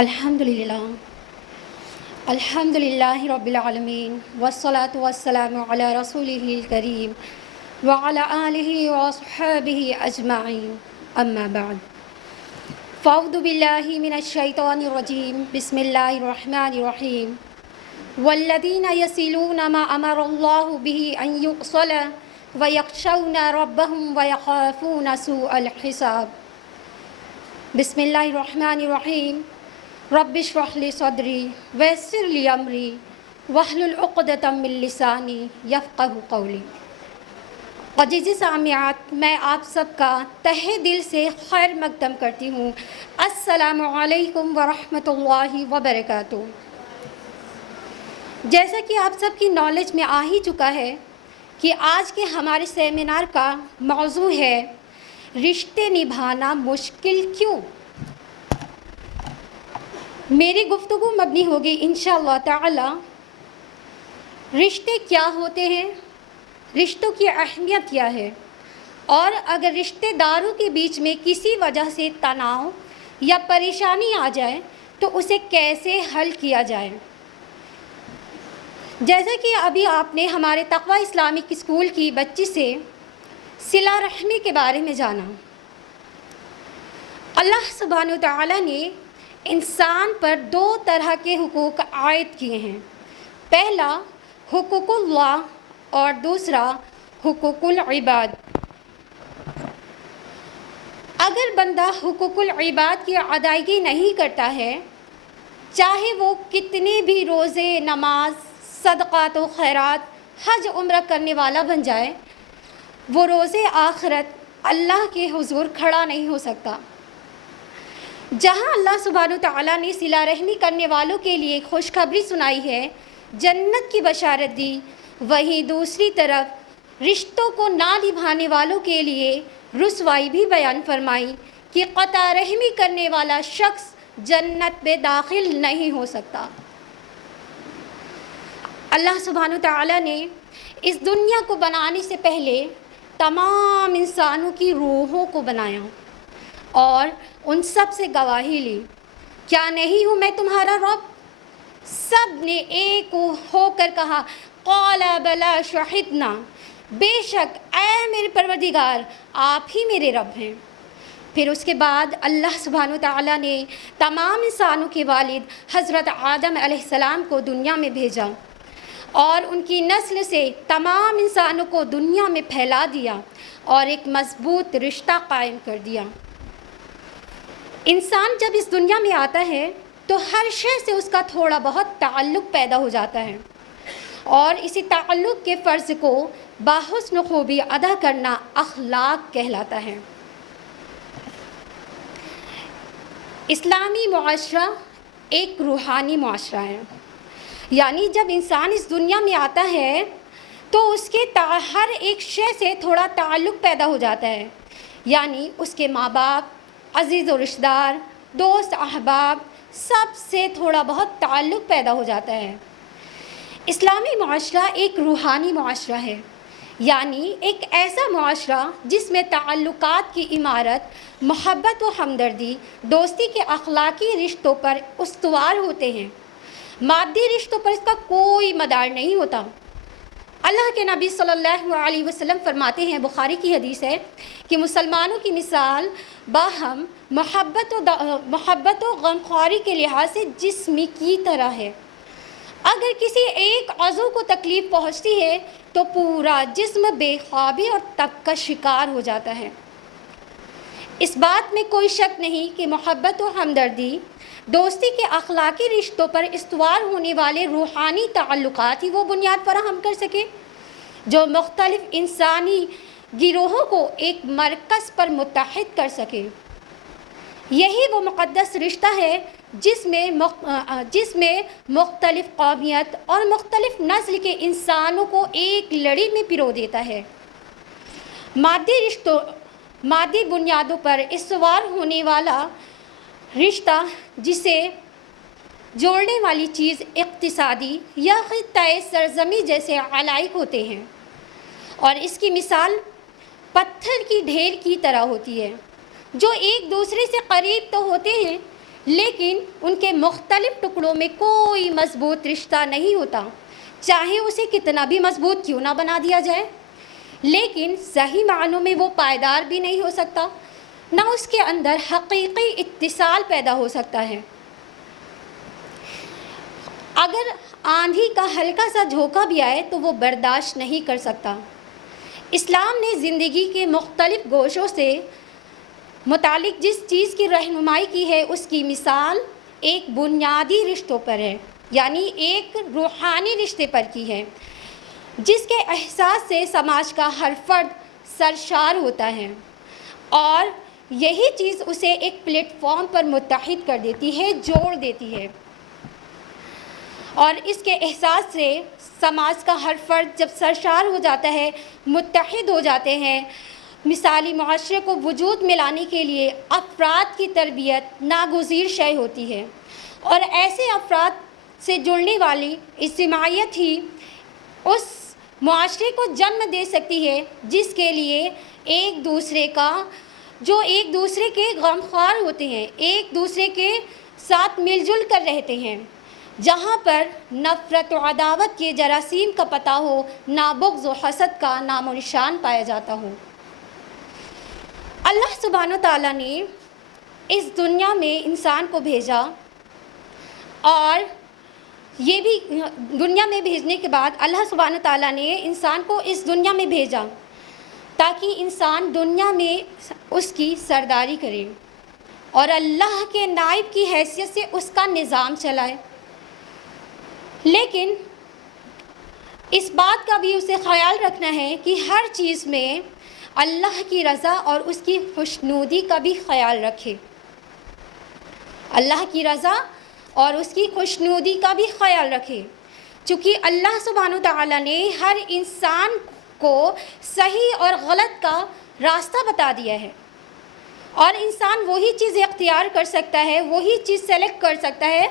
الحمدللہ الحمدللہ رب العالمین والصلاة والسلام علی رسولہ الکریم وعلی آلہ وصحبہ اجمعین اما بعد فاعوذ باللہ من الشیطان الرجیم بسم اللہ الرحمن الرحیم والذین یصلون ما امر اللہ بہ ان یوصل ویخشون ربهم ویخافون سوء الحساب بسم اللہ الرحمن الرحیم رب اشرح لی صدری ویسر لی امری واحلل عقدۃ من لسانی یفقہوا قولی۔ عزیز سامعات، میں آپ سب کا تہہ دل سے خیر مقدم کرتی ہوں۔ السلام علیکم ورحمۃ اللہ وبرکاتہ۔ جیسا کہ آپ سب کی نالج میں آ ہی چکا ہے کہ آج کے ہمارے سیمینار کا موضوع ہے رشتے نبھانا مشکل کیوں۔ میری گفتگو مبنی ہوگی انشاءاللہ تعالی رشتے کیا ہوتے ہیں، رشتوں کی اہمیت کیا ہے، اور اگر رشتہ داروں کے بیچ میں کسی وجہ سے تناؤ یا پریشانی آ جائے تو اسے کیسے حل کیا جائے۔ جیسا کہ ابھی آپ نے ہمارے تقویٰ اسلامک اسکول کی بچی سے صلہ رحمی کے بارے میں جانا۔ اللہ سبحانہ وتعالی نے انسان پر دو طرح کے حقوق عائد کیے ہیں، پہلا حقوق اللہ اور دوسرا حقوق العباد۔ اگر بندہ حقوق العباد کی ادائیگی نہیں کرتا ہے، چاہے وہ کتنے بھی روزے، نماز، صدقات و خیرات، حج عمرہ کرنے والا بن جائے، وہ روز آخرت اللہ کے حضور کھڑا نہیں ہو سکتا۔ جہاں اللہ سبحانہ تعالیٰ نے صلہ رحمی کرنے والوں کے لیے خوشخبری سنائی ہے، جنت کی بشارت دی، وہیں دوسری طرف رشتوں کو نہ نبھانے والوں کے لیے رسوائی بھی بیان فرمائی کہ قطع رحمی کرنے والا شخص جنت میں داخل نہیں ہو سکتا۔ اللہ سبحانہ تعالیٰ نے اس دنیا کو بنانے سے پہلے تمام انسانوں کی روحوں کو بنایا اور ان سب سے گواہی لی، کیا نہیں ہوں میں تمہارا رب؟ سب نے ایک ہو کر کہا قال بلا شہدنا، بے شک اے میرے پروردگار آپ ہی میرے رب ہیں۔ پھر اس کے بعد اللہ سبحانہ وتعالیٰ نے تمام انسانوں کے والد حضرت آدم علیہ السلام کو دنیا میں بھیجا اور ان کی نسل سے تمام انسانوں کو دنیا میں پھیلا دیا اور ایک مضبوط رشتہ قائم کر دیا۔ انسان جب اس دنیا میں آتا ہے تو ہر شے سے اس کا تھوڑا بہت تعلق پیدا ہو جاتا ہے، اور اسی تعلق کے فرض کو بحسن خوبی ادا کرنا اخلاق کہلاتا ہے۔ اسلامی معاشرہ ایک روحانی معاشرہ ہے، یعنی جب انسان اس دنیا میں آتا ہے تو اس کے ہر ایک شے سے تھوڑا تعلق پیدا ہو جاتا ہے، یعنی اس کے ماں باپ، عزیز و رشتہ دار، دوست، احباب، سب سے تھوڑا بہت تعلق پیدا ہو جاتا ہے۔ اسلامی معاشرہ ایک روحانی معاشرہ ہے، یعنی ایک ایسا معاشرہ جس میں تعلقات کی عمارت محبت و ہمدردی، دوستی کے اخلاقی رشتوں پر استوار ہوتے ہیں، مادی رشتوں پر اس کا کوئی مدار نہیں ہوتا۔ اللہ کے نبی صلی اللہ علیہ وسلم فرماتے ہیں، بخاری کی حدیث ہے کہ مسلمانوں کی مثال باہم محبت و غمخواری کے لحاظ سے جسم کی طرح ہے۔ اگر کسی ایک عضو کو تکلیف پہنچتی ہے تو پورا جسم بے خوابی اور تب کا شکار ہو جاتا ہے۔ اس بات میں کوئی شک نہیں کہ محبت و ہمدردی، دوستی کے اخلاقی رشتوں پر استوار ہونے والے روحانی تعلقات ہی وہ بنیاد فراہم کر سکے جو مختلف انسانی گروہوں کو ایک مرکز پر متحد کر سکے۔ یہی وہ مقدس رشتہ ہے جس میں مختلف قومیت اور مختلف نسل کے انسانوں کو ایک لڑی میں پرو دیتا ہے۔ مادی بنیادوں پر استوار ہونے والا رشتہ جسے جوڑنے والی چیز اقتصادی یا خطۂ سرزمین جیسے علائق ہوتے ہیں، اور اس کی مثال پتھر کی ڈھیر کی طرح ہوتی ہے جو ایک دوسرے سے قریب تو ہوتے ہیں لیکن ان کے مختلف ٹکڑوں میں کوئی مضبوط رشتہ نہیں ہوتا، چاہے اسے کتنا بھی مضبوط کیوں نہ بنا دیا جائے، لیکن صحیح معنوں میں وہ پائیدار بھی نہیں ہو سکتا، نہ اس کے اندر حقیقی اتصال پیدا ہو سکتا ہے۔ اگر آندھی کا ہلکا سا جھونکا بھی آئے تو وہ برداشت نہیں کر سکتا۔ اسلام نے زندگی کے مختلف گوشوں سے متعلق جس چیز کی رہنمائی کی ہے، اس کی مثال ایک بنیادی رشتوں پر ہے، یعنی ایک روحانی رشتے پر کی ہے، جس کے احساس سے سماج کا ہر فرد سرشار ہوتا ہے، اور یہی چیز اسے ایک پلیٹ فارم پر متحد کر دیتی ہے، جوڑ دیتی ہے، اور اس کے احساس سے سماج کا ہر فرد جب سرشار ہو جاتا ہے، متحد ہو جاتے ہیں، مثالی معاشرے کو وجود میں لانے کے لیے افراد کی تربیت ناگزیر شے ہوتی ہے، اور ایسے افراد سے جڑنے والی اجتماعیت ہی اس معاشرے کو جنم دے سکتی ہے جس کے لیے ایک دوسرے کے غمخوار ہوتے ہیں، ایک دوسرے کے ساتھ مل جل کر رہتے ہیں، جہاں پر نفرت و عداوت کے جراثیم کا پتہ ہو، نہ بغض و حسد کا نام و نشان پایا جاتا ہو۔ اللہ سبحانہ تعالیٰ نے اس دنیا میں انسان کو بھیجا، اور یہ بھی دنیا میں بھیجنے کے بعد اللہ سبحانہ تعالیٰ نے انسان کو اس دنیا میں بھیجا تاکہ انسان دنیا میں اس کی سرداری کرے اور اللہ کے نائب کی حیثیت سے اس کا نظام چلائے، لیکن اس بات کا بھی اسے خیال رکھنا ہے کہ ہر چیز میں اللہ کی رضا اور اس کی خوشنودی کا بھی خیال رکھے، اللہ کی رضا اور اس کی خوشنودی کا بھی خیال رکھے، چونکہ اللہ سبحانہ تعالیٰ نے ہر انسان کو صحیح اور غلط کا راستہ بتا دیا ہے، اور انسان وہی چیز اختیار کر سکتا ہے، وہی چیز سلیکٹ کر سکتا ہے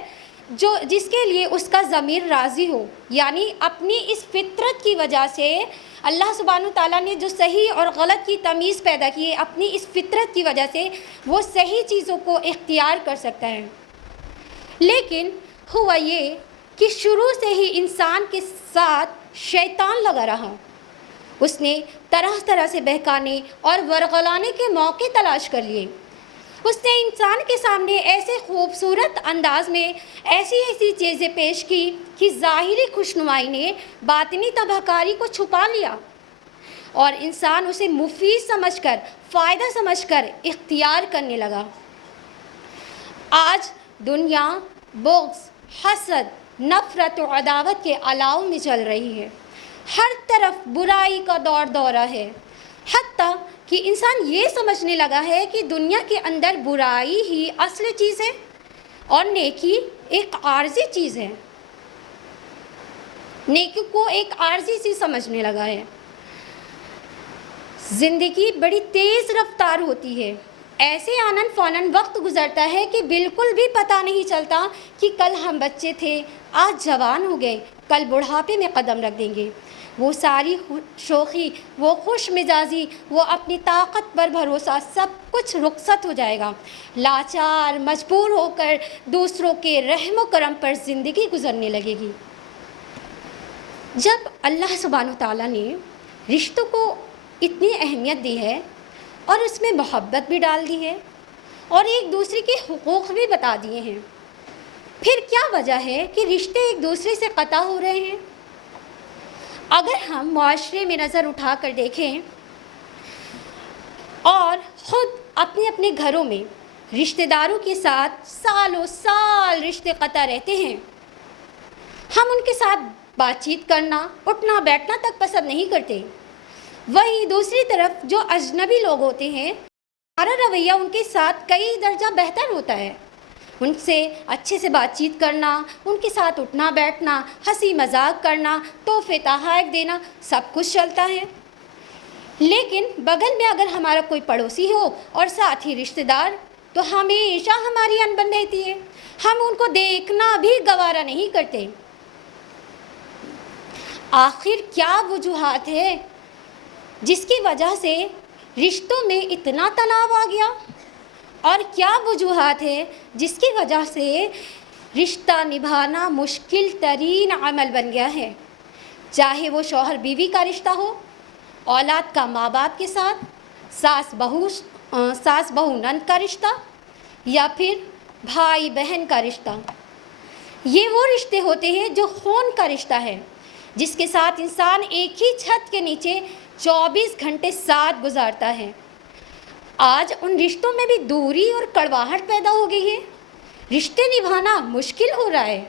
جس کے لیے اس کا ضمیر راضی ہو، یعنی اپنی اس فطرت کی وجہ سے اللہ سبحانہ تعالیٰ نے جو صحیح اور غلط کی تمیز پیدا کی ہے، اپنی اس فطرت کی وجہ سے وہ صحیح چیزوں کو اختیار کر سکتا ہے، لیکن ہوا یہ کہ شروع سے ہی انسان کے ساتھ شیطان لگا رہا، اس نے طرح طرح سے بہکانے اور ورغلانے کے موقع تلاش کر لیے، اس نے انسان کے سامنے ایسے خوبصورت انداز میں ایسی چیزیں پیش کی کہ ظاہری خوشنمائی نے باطنی تباہکاری کو چھپا لیا، اور انسان اسے مفید سمجھ کر، فائدہ سمجھ کر اختیار کرنے لگا۔ آج دنیا بغض، حسد، نفرت و عداوت کے الاؤ میں چل رہی ہے، ہر طرف برائی کا دورہ ہے، حتیٰ کہ انسان یہ سمجھنے لگا ہے کہ دنیا کے اندر برائی ہی اصل چیز ہے اور نیکی ایک عارضی چیز ہے، نیکی کو ایک عارضی سی سمجھنے لگا ہے۔ زندگی بڑی تیز رفتار ہوتی ہے، ایسے آنن فانن وقت گزرتا ہے کہ بالکل بھی پتہ نہیں چلتا کہ کل ہم بچے تھے، آج جوان ہو گئے، کل بڑھاپے میں قدم رکھ دیں گے۔ وہ ساری شوخی، وہ خوش مزاجی، وہ اپنی طاقت پر بھروسہ، سب کچھ رخصت ہو جائے گا، لاچار مجبور ہو کر دوسروں کے رحم و کرم پر زندگی گزرنے لگے گی۔ جب اللہ سبحانہ تعالیٰ نے رشتوں کو اتنی اہمیت دی ہے اور اس میں محبت بھی ڈال دی ہے اور ایک دوسرے کے حقوق بھی بتا دیے ہیں، پھر کیا وجہ ہے کہ رشتے ایک دوسرے سے قطع ہو رہے ہیں؟ اگر ہم معاشرے میں نظر اٹھا کر دیکھیں اور خود اپنے اپنے گھروں میں رشتہ داروں کے ساتھ سالوں سال رشتے قطع رہتے ہیں، ہم ان کے ساتھ بات چیت کرنا، اٹھنا بیٹھنا تک پسند نہیں کرتے، وہیں دوسری طرف جو اجنبی لوگ ہوتے ہیں، ہمارا رویہ ان کے ساتھ کئی درجہ بہتر ہوتا ہے، ان سے اچھے سے بات چیت کرنا، ان کے ساتھ اٹھنا بیٹھنا، ہنسی مذاق کرنا، تحفے تحائف دینا، سب کچھ چلتا ہے۔ لیکن بغل میں اگر ہمارا کوئی پڑوسی ہو اور ساتھ ہی رشتہ دار، تو ہمیشہ ہماری انبن رہتی ہے، ہم ان کو دیکھنا بھی گوارا نہیں کرتے۔ آخر کیا وجوہات ہے جس کی وجہ سے رشتوں میں اتنا تناؤ آ گیا؟ اور کیا وجوہات ہیں جس کی وجہ سے رشتہ نبھانا مشکل ترین عمل بن گیا ہے، چاہے وہ شوہر بیوی کا رشتہ ہو، اولاد کا ماں باپ کے ساتھ، ساس بہو نند کا رشتہ، یا پھر بھائی بہن کا رشتہ۔ یہ وہ رشتے ہوتے ہیں جو خون کا رشتہ ہے، جس کے ساتھ انسان ایک ہی چھت کے نیچے 24 گھنٹے ساتھ گزارتا ہے۔ آج ان رشتوں میں بھی دوری اور کڑواہٹ پیدا ہو گئی ہے، رشتے نبھانا مشکل ہو رہا ہے۔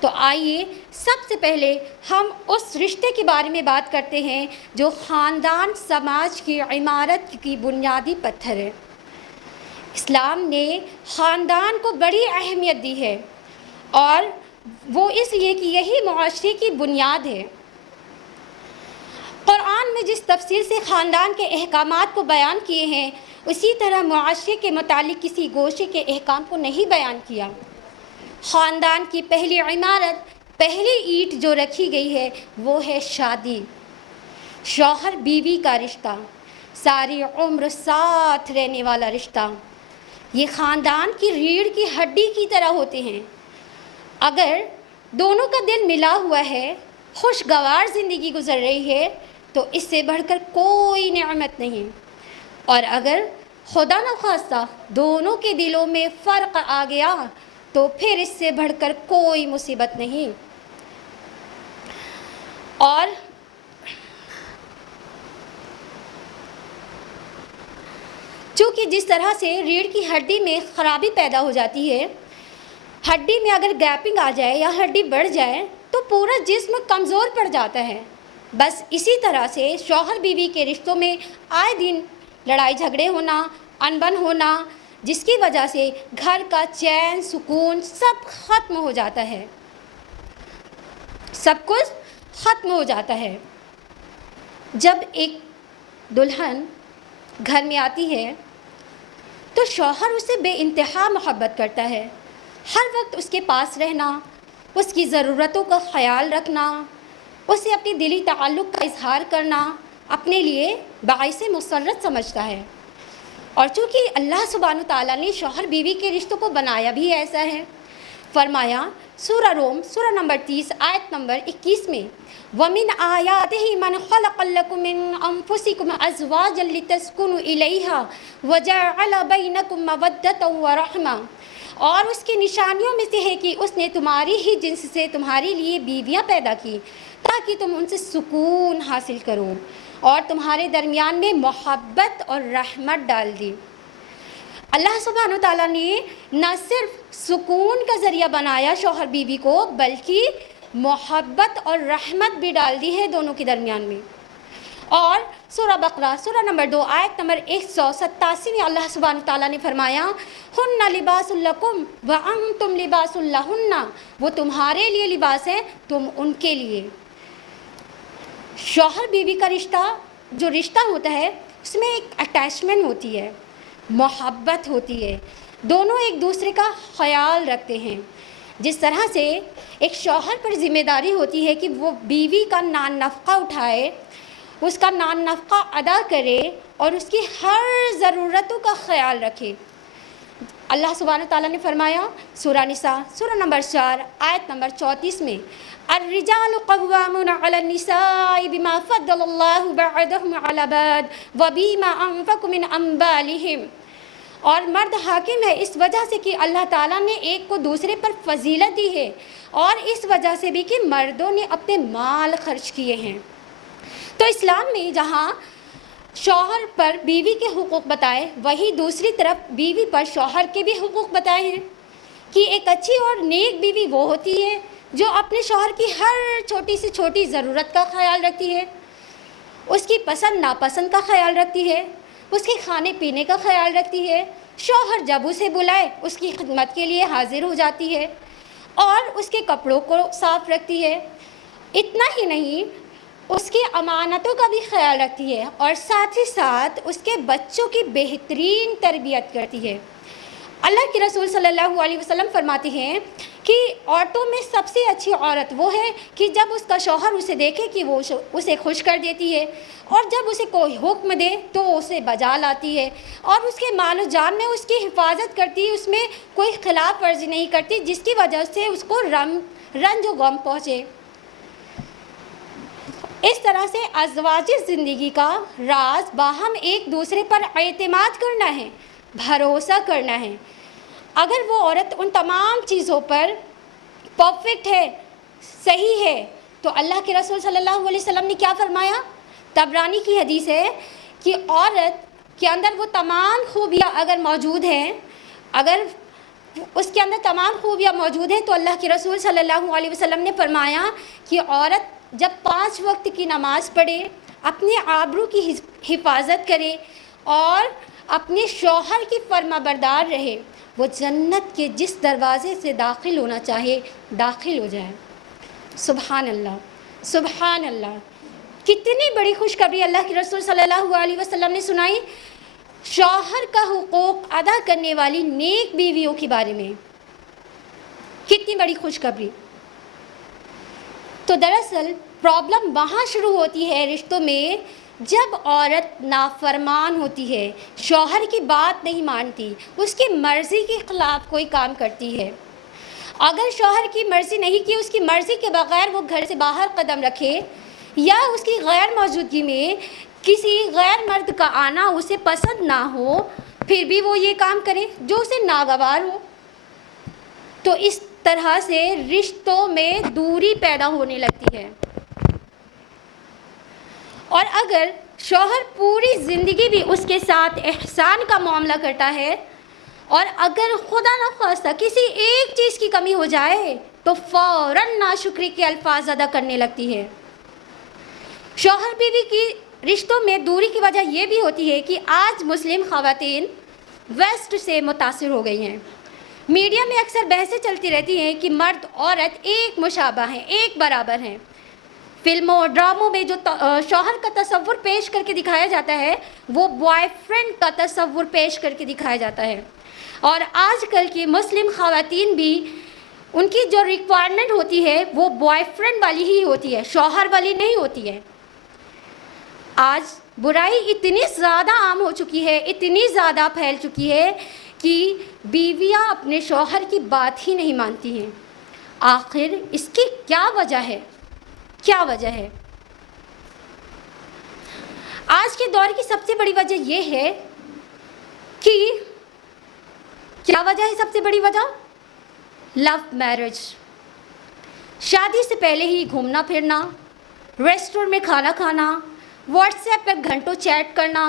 تو آئیے سب سے پہلے ہم اس رشتے کے بارے میں بات کرتے ہیں جو خاندان سماج کی عمارت کی بنیادی پتھر ہے۔ اسلام نے خاندان کو بڑی اہمیت دی ہے، اور وہ اس لیے کہ یہی معاشرے کی بنیاد ہے۔ قرآن میں جس تفصیل سے خاندان کے احکامات کو بیان کیے ہیں، اسی طرح معاشرے کے متعلق کسی گوشے کے احکام کو نہیں بیان کیا۔ خاندان کی پہلی عمارت، پہلی اینٹ جو رکھی گئی ہے وہ ہے شادی، شوہر بیوی کا رشتہ، ساری عمر ساتھ رہنے والا رشتہ۔ یہ خاندان کی ریڑھ کی ہڈی کی طرح ہوتے ہیں۔ اگر دونوں کا دل ملا ہوا ہے، خوشگوار زندگی گزر رہی ہے، تو اس سے بڑھ کر کوئی نعمت نہیں، اور اگر خدا نخواستہ دونوں کے دلوں میں فرق آ گیا تو پھر اس سے بڑھ کر کوئی مصیبت نہیں۔ اور چونکہ جس طرح سے ریڑھ کی ہڈی میں خرابی پیدا ہو جاتی ہے، ہڈی میں اگر گیپنگ آ جائے یا ہڈی بڑھ جائے تو پورا جسم کمزور پڑ جاتا ہے۔ بس اسی طرح سے شوہر بیوی کے رشتوں میں آئے دن لڑائی جھگڑے ہونا، انبن ہونا، جس کی وجہ سے گھر کا چین سکون سب ختم ہو جاتا ہے، سب کچھ ختم ہو جاتا ہے۔ جب ایک دلہن گھر میں آتی ہے تو شوہر اسے بے انتہا محبت کرتا ہے، ہر وقت اس کے پاس رہنا، اس کی ضرورتوں کا خیال رکھنا، اسے اپنی دلی تعلق کا اظہار کرنا اپنے لیے باعث مسرت سمجھتا ہے۔ اور چونکہ اللہ سبحانہ تعالیٰ نے شوہر بیوی کے رشتوں کو بنایا بھی ایسا ہے، فرمایا سورہ روم سورہ نمبر 30 آیت نمبر 21 میں، وَمِنْ آيَاتِهِ مَنْ خَلَقَ لَكُم مِّنْ أَنفُسِكُمْ أَزْوَاجًا لِتَسْكُنُوا إِلَيْهَا وَجَعَلَ بَيْنَكُم مَّوَدَّةً وَرَحْمَةً، اور اس کی نشانیوں میں سے ہے کہ اس نے تمہاری ہی جنس سے تمہارے لیے بیویاں پیدا کی تاکہ تم ان سے سکون حاصل کرو، اور تمہارے درمیان میں محبت اور رحمت ڈال دی۔ اللہ سبحانہ تعالیٰ نے نہ صرف سکون کا ذریعہ بنایا شوہر بیوی کو، بلکہ محبت اور رحمت بھی ڈال دی ہے دونوں کے درمیان میں۔ اور سورہ بقرہ سورہ نمبر 2 آیت نمبر 187 میں اللہ سبحانہ تعالیٰ نے فرمایا، ہن لباس لکم وانتم لباس لہن، وہ تمہارے لیے لباس ہے، تم ان کے لیے۔ شوہر بیوی کا رشتہ جو رشتہ ہوتا ہے اس میں ایک اٹیچمنٹ ہوتی ہے، محبت ہوتی ہے، دونوں ایک دوسرے کا خیال رکھتے ہیں۔ جس طرح سے ایک شوہر پر ذمہ داری ہوتی ہے کہ وہ بیوی کا نان نفقہ اٹھائے، اس کا نان نفقہ ادا کرے اور اس کی ہر ضرورتوں کا خیال رکھے۔ اللہ سبحانہ تعالیٰ نے فرمایا سورہ نساء سورہ نمبر 4 آیت نمبر 34 میں، الرجال قوامون علی النساء بما فضل اللہ بعضهم علی بعض وبما انفقوا من اموالهم، اور مرد حاکم ہے اس وجہ سے کہ اللہ تعالیٰ نے ایک کو دوسرے پر فضیلت دی ہے، اور اس وجہ سے بھی کہ مردوں نے اپنے مال خرچ کیے ہیں۔ تو اسلام میں جہاں شوہر پر بیوی کے حقوق بتائے، وہی دوسری طرف بیوی پر شوہر کے بھی حقوق بتائے ہیں کہ ایک اچھی اور نیک بیوی وہ ہوتی ہے جو اپنے شوہر کی ہر چھوٹی سے چھوٹی ضرورت کا خیال رکھتی ہے، اس کی پسند ناپسند کا خیال رکھتی ہے، اس کے کھانے پینے کا خیال رکھتی ہے، شوہر جب اسے بلائے اس کی خدمت کے لیے حاضر ہو جاتی ہے، اور اس کے کپڑوں کو صاف رکھتی ہے۔ اتنا ہی نہیں، اس کی امانتوں کا بھی خیال رکھتی ہے، اور ساتھ ہی ساتھ اس کے بچوں کی بہترین تربیت کرتی ہے۔ اللہ کے رسول صلی اللہ علیہ وسلم فرماتے ہیں کہ عورتوں میں سب سے اچھی عورت وہ ہے کہ جب اس کا شوہر اسے دیکھے کہ وہ اسے خوش کر دیتی ہے، اور جب اسے کوئی حکم دے تو اسے بجا لاتی ہے، اور اس کے مال و جان میں اس کی حفاظت کرتی، اس میں کوئی خلاف ورزی نہیں کرتی جس کی وجہ سے اس کو رنج و غم پہنچے۔ اس طرح سے ازواجی زندگی کا راز باہم ایک دوسرے پر اعتماد کرنا ہے، بھروسہ کرنا ہے۔ اگر وہ عورت ان تمام چیزوں پر پرفیکٹ ہے، صحیح ہے، تو اللہ کے رسول صلی اللہ علیہ وسلم نے کیا فرمایا؟ طبرانی کی حدیث ہے کہ عورت کے اندر وہ تمام خوبیاں اگر موجود ہیں، اگر اس کے اندر تمام خوبیاں موجود ہیں، تو اللہ کے رسول صلی اللہ علیہ وسلم نے فرمایا کہ عورت جب 5 وقت کی نماز پڑھے، اپنے آبرو کی حفاظت کرے اور اپنے شوہر کی فرما بردار رہے، وہ جنت کے جس دروازے سے داخل ہونا چاہے داخل ہو جائے۔ سبحان اللہ، سبحان اللہ، کتنی بڑی خوشخبری اللہ کے رسول صلی اللہ علیہ وسلم نے سنائی شوہر کا حقوق ادا کرنے والی نیک بیویوں کے بارے میں۔ کتنی بڑی خوشخبری۔ تو دراصل پرابلم وہاں شروع ہوتی ہے رشتوں میں جب عورت نافرمان ہوتی ہے، شوہر کی بات نہیں مانتی، اس کی مرضی کے خلاف کوئی کام کرتی ہے۔ اگر شوہر کی مرضی نہیں کی، اس کی مرضی کے بغیر وہ گھر سے باہر قدم رکھے، یا اس کی غیر موجودگی میں کسی غیر مرد کا آنا اسے پسند نہ ہو، پھر بھی وہ یہ کام کرے جو اسے ناگوار ہو، تو اس طرح سے رشتوں میں دوری پیدا ہونے لگتی ہے۔ اور اگر شوہر پوری زندگی بھی اس کے ساتھ احسان کا معاملہ کرتا ہے، اور اگر خدا نخواستہ کسی ایک چیز کی کمی ہو جائے تو فوراً ناشکری کے الفاظ ادا کرنے لگتی ہے۔ شوہر بیوی کی رشتوں میں دوری کی وجہ یہ بھی ہوتی ہے کہ آج مسلم خواتین ویسٹ سے متاثر ہو گئی ہیں۔ میڈیا میں اکثر بحثیں چلتی رہتی ہیں کہ مرد عورت ایک مشابہ ہیں، ایک برابر ہیں۔ فلموں اور ڈراموں میں جو شوہر کا تصور پیش کر کے دکھایا جاتا ہے، وہ بوائے فرینڈ کا تصور پیش کر کے دکھایا جاتا ہے۔ اور آج کل کی مسلم خواتین بھی ان کی جو ریکوائرمنٹ ہوتی ہے وہ بوائے فرینڈ والی ہی ہوتی ہے، شوہر والی نہیں ہوتی ہے۔ آج برائی اتنی زیادہ عام ہو چکی ہے، اتنی زیادہ پھیل چکی ہے کہ بیویاں اپنے شوہر کی بات ہی نہیں مانتی ہیں۔ آخر اس کی کیا وجہ ہے؟ کیا وجہ ہے؟ آج کے دور کی سب سے بڑی وجہ یہ ہے کہ کیا وجہ ہے؟ سب سے بڑی وجہ لو میرج۔ شادی سے پہلے ہی گھومنا پھرنا، ریسٹورنٹ میں کھانا کھانا، واٹس ایپ پر گھنٹوں چیٹ کرنا،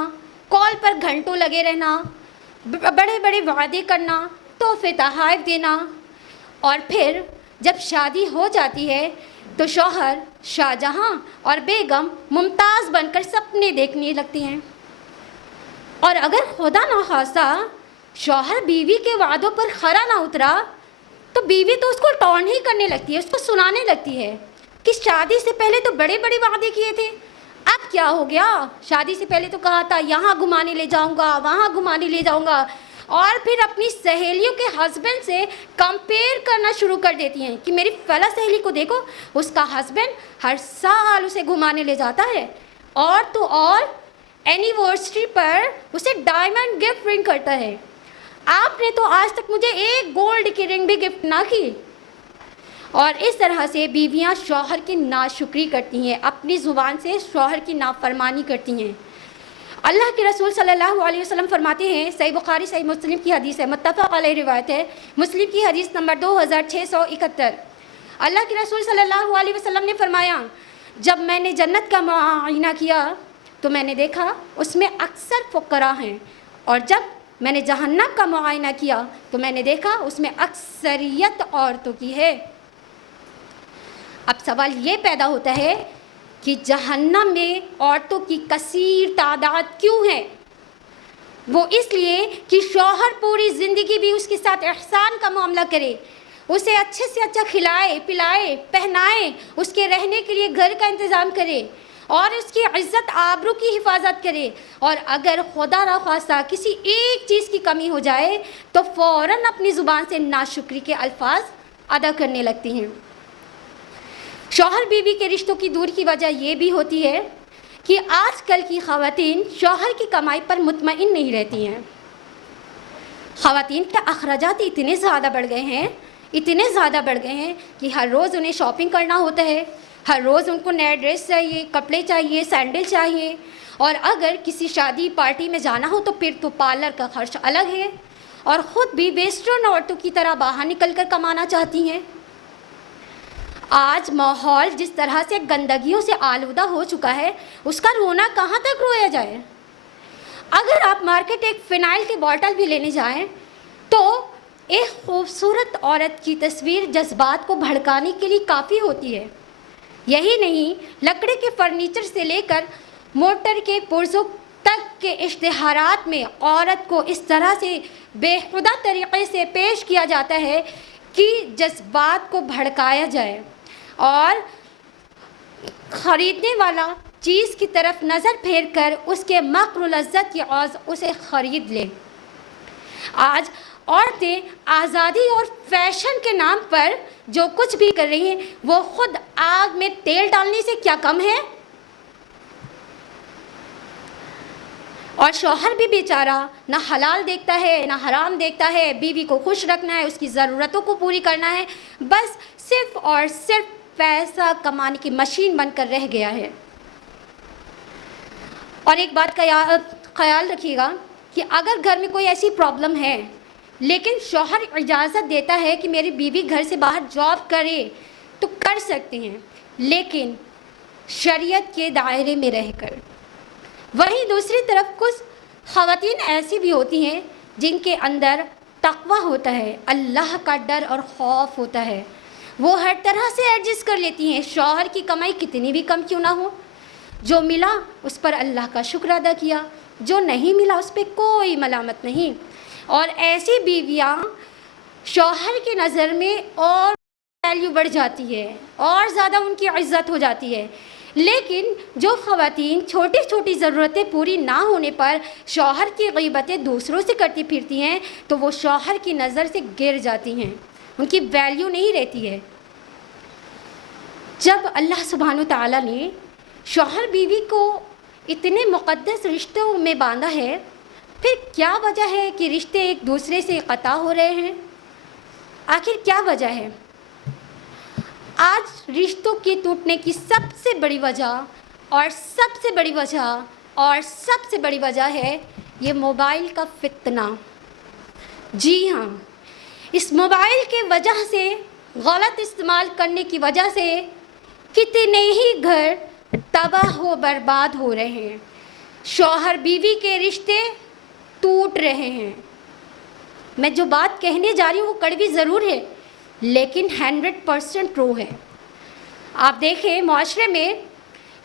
کال پر گھنٹوں لگے رہنا، بڑے بڑے وعدے کرنا، تحفے تحائف دینا، اور پھر جب شادی ہو جاتی ہے تو شوہر شاہجہاں اور بیگم ممتاز بن کر سپنے دیکھنے لگتی ہیں۔ اور اگر خدا نخواستہ شوہر بیوی کے وعدوں پر کھرا نہ اترا تو بیوی تو اس کو ٹون ہی کرنے لگتی ہے، اس کو سنانے لگتی ہے کہ شادی سے پہلے تو بڑے بڑے وعدے کیے تھے، اب کیا ہو گیا؟ شادی سے پہلے تو کہا تھا یہاں گھمانے لے جاؤں گا، وہاں گھمانے لے جاؤں گا، اور پھر اپنی سہیلیوں کے ہسبینڈ سے کمپیئر کرنا شروع کر دیتی ہیں کہ میری فلاں سہیلی کو دیکھو، اس کا ہسبینڈ ہر سال اسے گھمانے لے جاتا ہے، اور تو اور اینیورسری پر اسے ڈائمنڈ گفٹ رنگ کرتا ہے، آپ نے تو آج تک مجھے ایک گولڈ کی رنگ بھی گفٹ نہ کی۔ اور اس طرح سے بیویاں شوہر کی ناشکری کرتی ہیں، اپنی زبان سے شوہر کی نافرمانی کرتی ہیں۔ اللہ کے رسول صلی اللہ علیہ وسلم فرماتے ہیں، صحیح بخاری صحیح مسلم کی حدیث ہے، متفق علیہ روایت ہے، مسلم کی حدیث نمبر 2671، اللہ کے رسول صلی اللہ علیہ وسلم نے فرمایا، جب میں نے جنت کا معائنہ کیا تو میں نے دیکھا اس میں اکثر فقراء ہیں، اور جب میں نے جہنم کا معائنہ کیا تو میں نے دیکھا اس میں اکثریت عورتوں کی ہے۔ اب سوال یہ پیدا ہوتا ہے کہ جہنم میں عورتوں کی کثیر تعداد کیوں ہے؟ وہ اس لیے کہ شوہر پوری زندگی بھی اس کے ساتھ احسان کا معاملہ کرے، اسے اچھے سے اچھا کھلائے پلائے پہنائے، اس کے رہنے کے لیے گھر کا انتظام کرے، اور اس کی عزت آبرو کی حفاظت کرے، اور اگر خدا نخواستہ کسی ایک چیز کی کمی ہو جائے تو فوراً اپنی زبان سے ناشکری کے الفاظ ادا کرنے لگتی ہیں۔ شوہر بیوی کے رشتوں کی دوری کی وجہ یہ بھی ہوتی ہے کہ آج کل کی خواتین شوہر کی کمائی پر مطمئن نہیں رہتی ہیں۔ خواتین کے اخراجات اتنے زیادہ بڑھ گئے ہیں کہ ہر روز انہیں شاپنگ کرنا ہوتا ہے، ہر روز ان کو نیا ڈریس چاہیے، کپڑے چاہیے، سینڈل چاہیے، اور اگر کسی شادی پارٹی میں جانا ہو تو پھر تو پارلر کا خرچ الگ ہے، اور خود بھی ویسٹرن عورتوں کی طرح باہر نکل کر کمانا چاہتی ہیں۔ آج ماحول جس طرح سے گندگیوں سے آلودہ ہو چکا ہے، اس کا رونا کہاں تک رویا جائے؟ اگر آپ مارکیٹ ایک فنائل کی بوتل بھی لینے جائیں تو ایک خوبصورت عورت کی تصویر جذبات کو بھڑکانے کے لیے کافی ہوتی ہے۔ یہی نہیں، لکڑی کے فرنیچر سے لے کر موٹر کے پرزوں تک کے اشتہارات میں عورت کو اس طرح سے بے ہودہ طریقے سے پیش کیا جاتا ہے کہ جذبات کو بھڑکایا جائے اور خریدنے والا چیز کی طرف نظر پھیر کر اس کے مکر و لذت کی عوض اسے خرید لے۔ آج عورتیں آزادی اور فیشن کے نام پر جو کچھ بھی کر رہی ہیں وہ خود آگ میں تیل ڈالنے سے کیا کم ہے؟ اور شوہر بھی بیچارہ نہ حلال دیکھتا ہے نہ حرام دیکھتا ہے، بیوی کو خوش رکھنا ہے، اس کی ضرورتوں کو پوری کرنا ہے، بس صرف اور صرف پیسہ کمانے کی مشین بن کر رہ گیا ہے۔ اور ایک بات کا خیال رکھیے گا کہ اگر گھر میں کوئی ایسی پرابلم ہے لیکن شوہر اجازت دیتا ہے کہ میری بیوی گھر سے باہر جاب کرے تو کر سکتے ہیں، لیکن شریعت کے دائرے میں رہ کر۔ وہیں دوسری طرف کچھ خواتین ایسی بھی ہوتی ہیں جن کے اندر تقویٰ ہوتا ہے، اللہ کا ڈر اور خوف ہوتا ہے، وہ ہر طرح سے ایڈجسٹ کر لیتی ہیں، شوہر کی کمائی کتنی بھی کم کیوں نہ ہو، جو ملا اس پر اللہ کا شکر ادا کیا، جو نہیں ملا اس پہ کوئی ملامت نہیں۔ اور ایسی بیویاں شوہر کی نظر میں اور ویلیو بڑھ جاتی ہے اور زیادہ ان کی عزت ہو جاتی ہے، لیکن جو خواتین چھوٹی چھوٹی ضرورتیں پوری نہ ہونے پر شوہر کی غیبتیں دوسروں سے کرتی پھرتی ہیں تو وہ شوہر کی نظر سے گر جاتی ہیں، ان کی ویلیو نہیں رہتی ہے۔ جب اللہ سبحانہ تعالیٰ نے شوہر بیوی کو اتنے مقدس رشتوں میں باندھا ہے، پھر کیا وجہ ہے کہ رشتے ایک دوسرے سے قطع ہو رہے ہیں؟ آخر کیا وجہ ہے؟ آج رشتوں کے ٹوٹنے کی سب سے بڑی وجہ ہے یہ موبائل کا فتنہ۔ جی ہاں، اس موبائل کے وجہ سے، غلط استعمال کرنے کی وجہ سے کتنے ہی گھر تباہ و برباد ہو رہے ہیں، شوہر بیوی کے رشتے ٹوٹ رہے ہیں۔ میں جو بات کہنے جا رہی ہوں وہ کڑوی ضرور ہے لیکن 100% ٹرو ہے۔ آپ دیکھیں معاشرے میں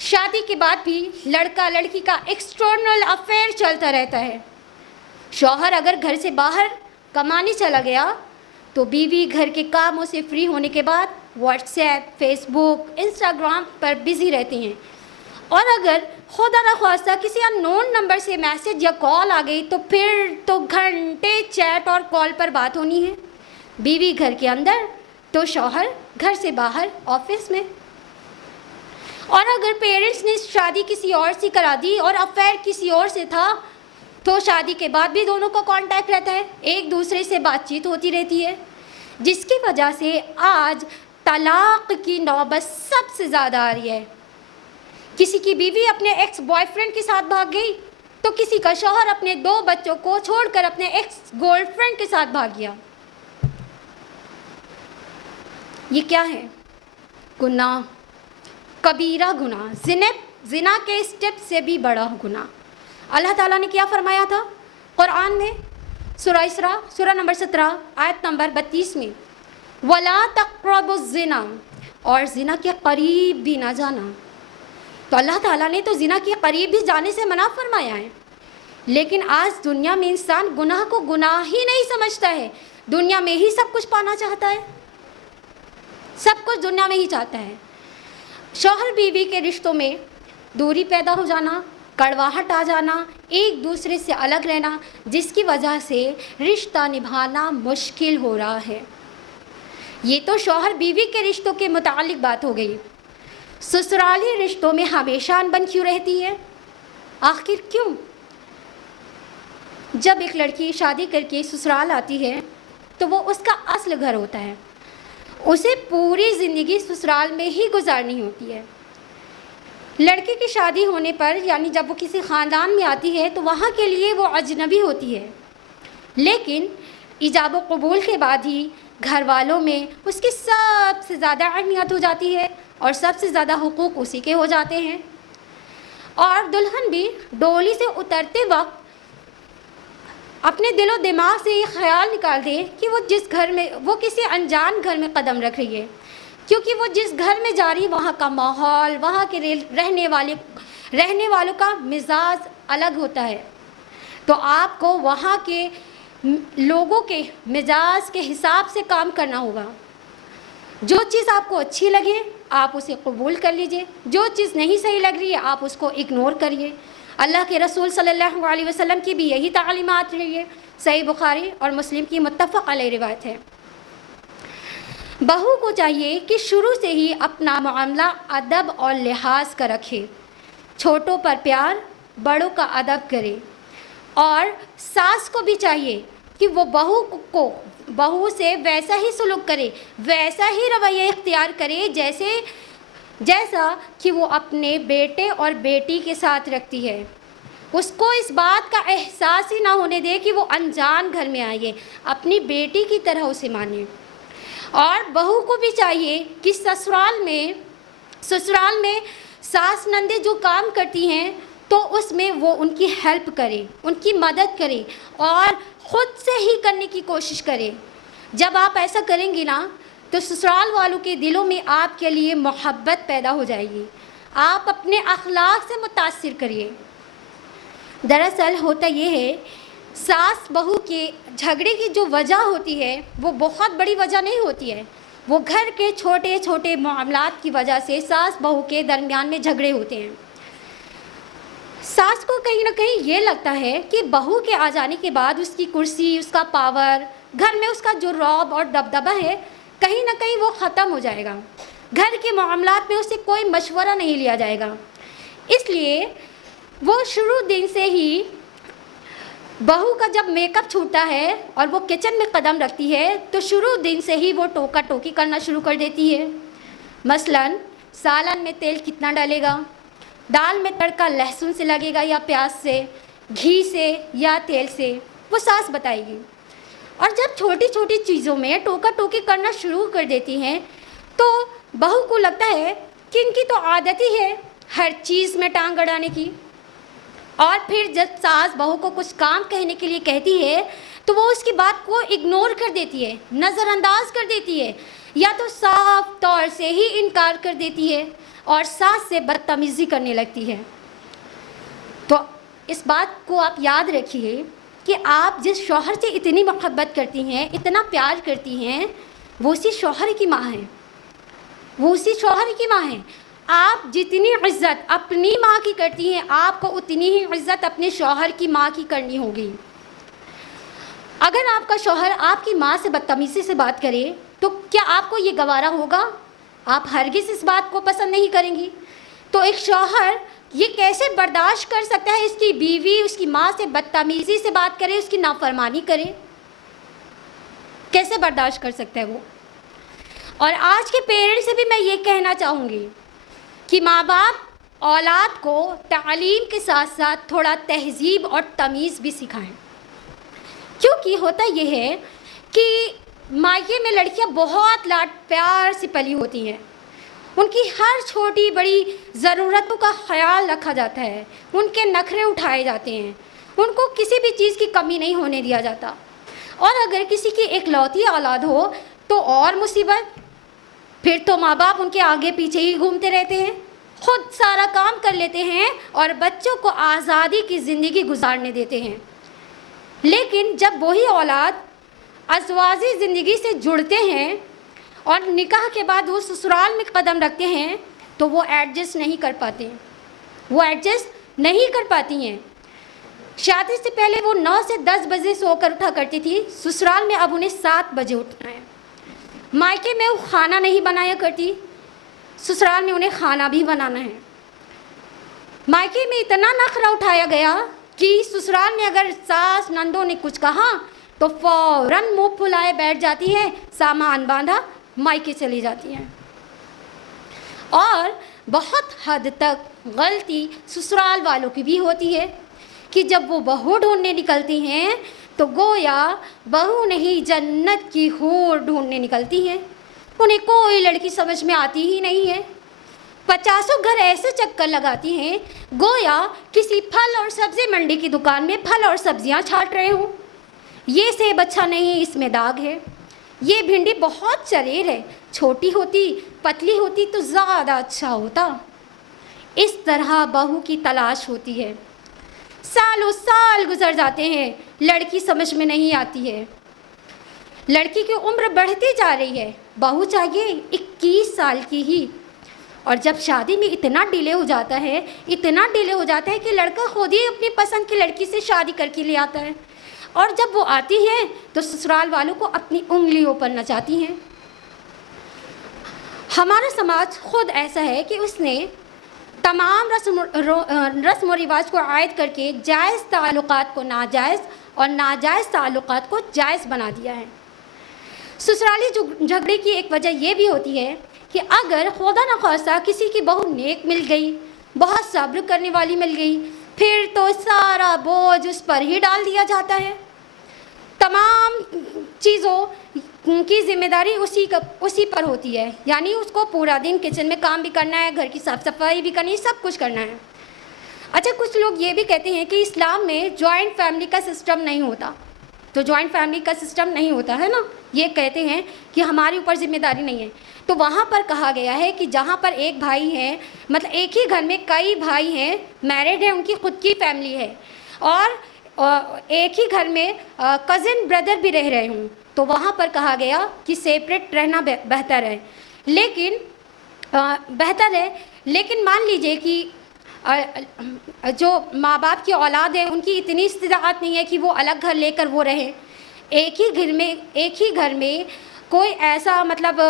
شادی کے بعد بھی لڑکا لڑکی کا ایکسٹرنل افیئر چلتا رہتا ہے۔ شوہر اگر گھر سے باہر کمانے چلا گیا تو بیوی گھر کے کاموں سے فری ہونے کے بعد واٹس ایپ، فیس بک، انسٹاگرام پر بزی رہتی ہیں، اور اگر خدا نخواستہ کسی ان نون نمبر سے میسج یا کال آ گئی تو پھر تو گھنٹے چیٹ اور کال پر بات ہونی ہے، بیوی گھر کے اندر تو شوہر گھر سے باہر آفس میں۔ اور اگر پیرنٹس نے شادی کسی اور سے کرا دی اور افیئر کسی اور سے تھا تو شادی کے بعد بھی دونوں کا کانٹیکٹ رہتا ہے، ایک دوسرے سے بات چیت ہوتی رہتی ہے، جس کی وجہ سے آج طلاق کی نوبت سب سے زیادہ آ رہی ہے۔ کسی کی بیوی اپنے ایکس بوائے فرینڈ کے ساتھ بھاگ گئی تو کسی کا شوہر اپنے 2 بچوں کو چھوڑ کر اپنے ایکس گرل فرینڈ کے ساتھ بھاگ گیا۔ یہ کیا ہے؟ گناہ، کبیرہ گناہ، زنا کے اسٹیپ سے بھی بڑا گناہ۔ اللہ تعالیٰ نے کیا فرمایا تھا قرآن میں؟ سورہ اسراء، سورہ نمبر 17 آیت نمبر 32 میں، وَلَا تَقْرَبُوا الزِّنَا، اور زنا کے قریب بھی نہ جانا۔ تو اللہ تعالیٰ نے تو زنا کے قریب بھی جانے سے منع فرمایا ہے، لیکن آج دنیا میں انسان گناہ کو گناہ ہی نہیں سمجھتا ہے، دنیا میں ہی سب کچھ پانا چاہتا ہے، سب کچھ دنیا میں ہی چاہتا ہے۔ شوہر بیوی کے رشتوں میں دوری پیدا ہو جانا، کڑواہٹ آ جانا، ایک دوسرے سے الگ رہنا، جس کی وجہ سے رشتہ نبھانا مشکل ہو رہا ہے۔ یہ تو شوہر بیوی کے رشتوں کے متعلق بات ہو گئی۔ سسرالی رشتوں میں ہمیشہ انبن کیوں رہتی ہے؟ آخر کیوں؟ جب ایک لڑکی شادی کر کے سسرال آتی ہے تو وہ اس کا اصل گھر ہوتا ہے، اسے پوری زندگی سسرال میں ہی گزارنی ہوتی ہے۔ لڑکے کی شادی ہونے پر یعنی جب وہ کسی خاندان میں آتی ہے تو وہاں کے لیے وہ اجنبی ہوتی ہے، لیکن ایجاب و قبول کے بعد ہی گھر والوں میں اس کی سب سے زیادہ اہمیت ہو جاتی ہے اور سب سے زیادہ حقوق اسی کے ہو جاتے ہیں۔ اور دلہن بھی ڈولی سے اترتے وقت اپنے دل و دماغ سے یہ خیال نکال دے کہ وہ جس گھر میں وہ کسی انجان گھر میں قدم رکھ رہی ہے، کیونکہ وہ جس گھر میں جا رہی وہاں کا ماحول، وہاں کے رہنے والوں کا مزاج الگ ہوتا ہے، تو آپ کو وہاں کے لوگوں کے مزاج کے حساب سے کام کرنا ہوگا۔ جو چیز آپ کو اچھی لگے آپ اسے قبول کر لیجئے، جو چیز نہیں صحیح لگ رہی ہے آپ اس کو اگنور کریے۔ اللہ کے رسول صلی اللہ علیہ وسلم کی بھی یہی تعلیمات رہی ہے، صحیح بخاری اور مسلم کی متفق علیہ روایت ہے۔ بہو کو چاہیے کہ شروع سے ہی اپنا معاملہ ادب اور لحاظ کا رکھے، چھوٹوں پر پیار، بڑوں کا ادب کرے، اور ساس کو بھی چاہیے کہ وہ بہو سے ویسا ہی سلوک کرے، ویسا ہی رویہ اختیار کرے جیسا کہ وہ اپنے بیٹے اور بیٹی کے ساتھ رکھتی ہے۔ اس کو اس بات کا احساس ہی نہ ہونے دے کہ وہ انجان گھر میں آئی ہے، اپنی بیٹی کی طرح اسے مانے۔ اور بہو کو بھی چاہیے کہ سسرال میں ساس نندیں جو کام کرتی ہیں تو اس میں وہ ان کی ہیلپ کرے، ان کی مدد کرے اور خود سے ہی کرنے کی کوشش کرے۔ جب آپ ایسا کریں گی نا تو سسرال والوں کے دلوں میں آپ کے لیے محبت پیدا ہو جائے گی، آپ اپنے اخلاق سے متاثر کریے۔ دراصل ہوتا یہ ہے ساس بہو کے جھگڑے کی جو وجہ ہوتی ہے وہ بہت بڑی وجہ نہیں ہوتی ہے، وہ گھر کے چھوٹے چھوٹے معاملات کی وجہ سے ساس بہو کے درمیان میں جھگڑے ہوتے ہیں۔ ساس کو کہیں نہ کہیں یہ لگتا ہے کہ بہو کے آ جانے کے بعد اس کی کرسی، اس کا پاور، گھر میں اس کا جو رعب اور دبدبہ ہے کہیں نہ کہیں وہ ختم ہو جائے گا، گھر کے معاملات میں اس سے کوئی مشورہ نہیں لیا جائے گا۔ اس لیے وہ شروع دن سے ہی بہو کا جب میک اپ چھوٹتا ہے اور وہ کچن میں قدم رکھتی ہے تو شروع دن سے ہی وہ ٹوکا ٹوکی کرنا شروع کر دیتی ہے۔ مثلاً سالن میں تیل کتنا ڈالے گا، دال میں تڑکا لہسن سے لگے گا یا پیاز سے، گھی سے یا تیل سے، وہ ساس بتائے گی۔ اور جب چھوٹی چھوٹی چیزوں میں ٹوکا ٹوکی کرنا شروع کر دیتی ہیں تو بہو کو لگتا ہے کہ ان کی تو عادت ہی ہے ہر چیز میں ٹانگ اڑانے کی، اور پھر جب ساس بہو کو کچھ کام کہنے کے لیے کہتی ہے تو وہ اس کی بات کو اگنور کر دیتی ہے، نظر انداز کر دیتی ہے، یا تو صاف طور سے ہی انکار کر دیتی ہے اور ساس سے بدتمیزی کرنے لگتی ہے۔ تو اس بات کو آپ یاد رکھیے کہ آپ جس شوہر سے اتنی محبت کرتی ہیں، اتنا پیار کرتی ہیں، وہ اسی شوہر کی ماں ہے، وہ اسی شوہر کی ماں ہے۔ آپ جتنی عزت اپنی ماں کی کرتی ہیں آپ کو اتنی ہی عزت اپنے شوہر کی ماں کی کرنی ہوگی۔ اگر آپ کا شوہر آپ کی ماں سے بدتمیزی سے بات کرے تو کیا آپ کو یہ گوارا ہوگا؟ آپ ہرگز اس بات کو پسند نہیں کریں گی۔ تو ایک شوہر یہ کیسے برداشت کر سکتا ہے اس کی بیوی اس کی ماں سے بدتمیزی سے بات کرے، اس کی نافرمانی کرے؟ کیسے برداشت کر سکتا ہے وہ؟ اور آج کے پیرنٹس سے بھی میں یہ کہنا چاہوں گی کہ ماں باپ اولاد کو تعلیم کے ساتھ ساتھ تھوڑا تہذیب اور تمیز بھی سکھائیں، کیونکہ ہوتا یہ ہے کہ مائکے میں لڑکیاں بہت لاڈ پیار سے پلی ہوتی ہیں، ان کی ہر چھوٹی بڑی ضرورتوں کا خیال رکھا جاتا ہے، ان کے نخرے اٹھائے جاتے ہیں، ان کو کسی بھی چیز کی کمی نہیں ہونے دیا جاتا۔ اور اگر کسی کی اکلوتی اولاد ہو تو اور مصیبت، پھر تو ماں باپ ان کے آگے پیچھے ہی گھومتے رہتے ہیں، خود سارا کام کر لیتے ہیں اور بچوں کو آزادی کی زندگی گزارنے دیتے ہیں۔ لیکن جب وہی اولاد ازواجی زندگی سے جڑتے ہیں اور نکاح کے بعد وہ سسرال میں قدم رکھتے ہیں تو وہ ایڈجسٹ نہیں کر پاتے، وہ ایڈجسٹ نہیں کر پاتی ہیں۔ شادی سے پہلے وہ 9 سے 10 بجے سو کر اٹھا کرتی تھی، سسرال میں اب انہیں 7 بجے اٹھنا ہے۔ مائکے میں وہ کھانا نہیں بنایا کرتی، سسرال میں انہیں کھانا بھی بنانا ہے۔ مائکے میں اتنا نخرہ اٹھایا گیا کہ سسرال میں اگر ساس نندوں نے کچھ کہا تو فوراً منہ پھلائے بیٹھ جاتی ہے، سامان باندھا مائکے چلی جاتی ہیں۔ اور بہت حد تک غلطی سسرال والوں کی بھی ہوتی ہے کہ جب وہ بہو ڈھونڈنے نکلتی ہیں تو گویا بہو نہیں جنت کی حور ڈھونڈنے نکلتی ہیں، انہیں کوئی لڑکی سمجھ میں آتی ہی نہیں ہے۔ 50 گھر ایسے چکر لگاتی ہیں گویا کسی پھل اور سبزی منڈی کی دکان میں پھل اور سبزیاں چھانٹ رہے ہوں۔ یہ سیب اچھا نہیں، اس میں داغ ہے، یہ بھنڈی بہت چریر ہے، چھوٹی ہوتی پتلی ہوتی تو زیادہ اچھا ہوتا۔ اس طرح بہو کی تلاش ہوتی ہے، سالوں سال گزر جاتے ہیں، لڑکی سمجھ میں نہیں آتی ہے۔ لڑکی کی عمر بڑھتی جا رہی ہے، بہو چاہیے 21 سال کی ہی، اور جب شادی میں اتنا ڈیلے ہو جاتا ہے کہ لڑکا خود ہی اپنی پسند کی لڑکی سے شادی کر کے لے آتا ہے، اور جب وہ آتی ہے تو سسرال والوں کو اپنی انگلیوں پر نچاتی ہیں۔ ہمارا سماج خود ایسا ہے کہ اس نے تمام رسم و رواج کو عائد کر کے جائز تعلقات کو ناجائز اور ناجائز تعلقات کو جائز بنا دیا ہے۔ سسرالی جھگڑے کی ایک وجہ یہ بھی ہوتی ہے کہ اگر خدا نخواستہ کسی کی بہو نیک مل گئی، بہت صبر کرنے والی مل گئی، پھر تو سارا بوجھ اس پر ہی ڈال دیا جاتا ہے، تمام چیزوں کی ذمہ داری اسی پر ہوتی ہے، یعنی اس کو پورا دن کچن میں کام بھی کرنا ہے، گھر کی صاف صفائی بھی کرنی ہے، سب کچھ کرنا ہے۔ اچھا، کچھ لوگ یہ بھی کہتے ہیں کہ اسلام میں جوائنٹ فیملی کا سسٹم نہیں ہوتا، تو جوائنٹ فیملی کا سسٹم نہیں ہوتا ہے نا، یہ کہتے ہیں کہ ہمارے اوپر ذمہ داری نہیں ہے۔ تو وہاں پر کہا گیا ہے کہ جہاں پر ایک بھائی ہیں، مطلب ایک ہی گھر میں کئی بھائی ہیں، میرڈ ہیں، ان کی خود کی فیملی ہے، اور ایک ہی گھر میں کزن بردر بھی رہ رہے ہوں، تو وہاں پر کہا گیا کہ سیپریٹ رہنا بہتر ہے، لیکن مان لیجئے کہ جو ماں باپ کی اولاد ہے ان کی اتنی استطاعت نہیں ہے کہ وہ الگ گھر لے کر وہ رہیں، ایک ہی گھر میں کوئی ایسا مطلب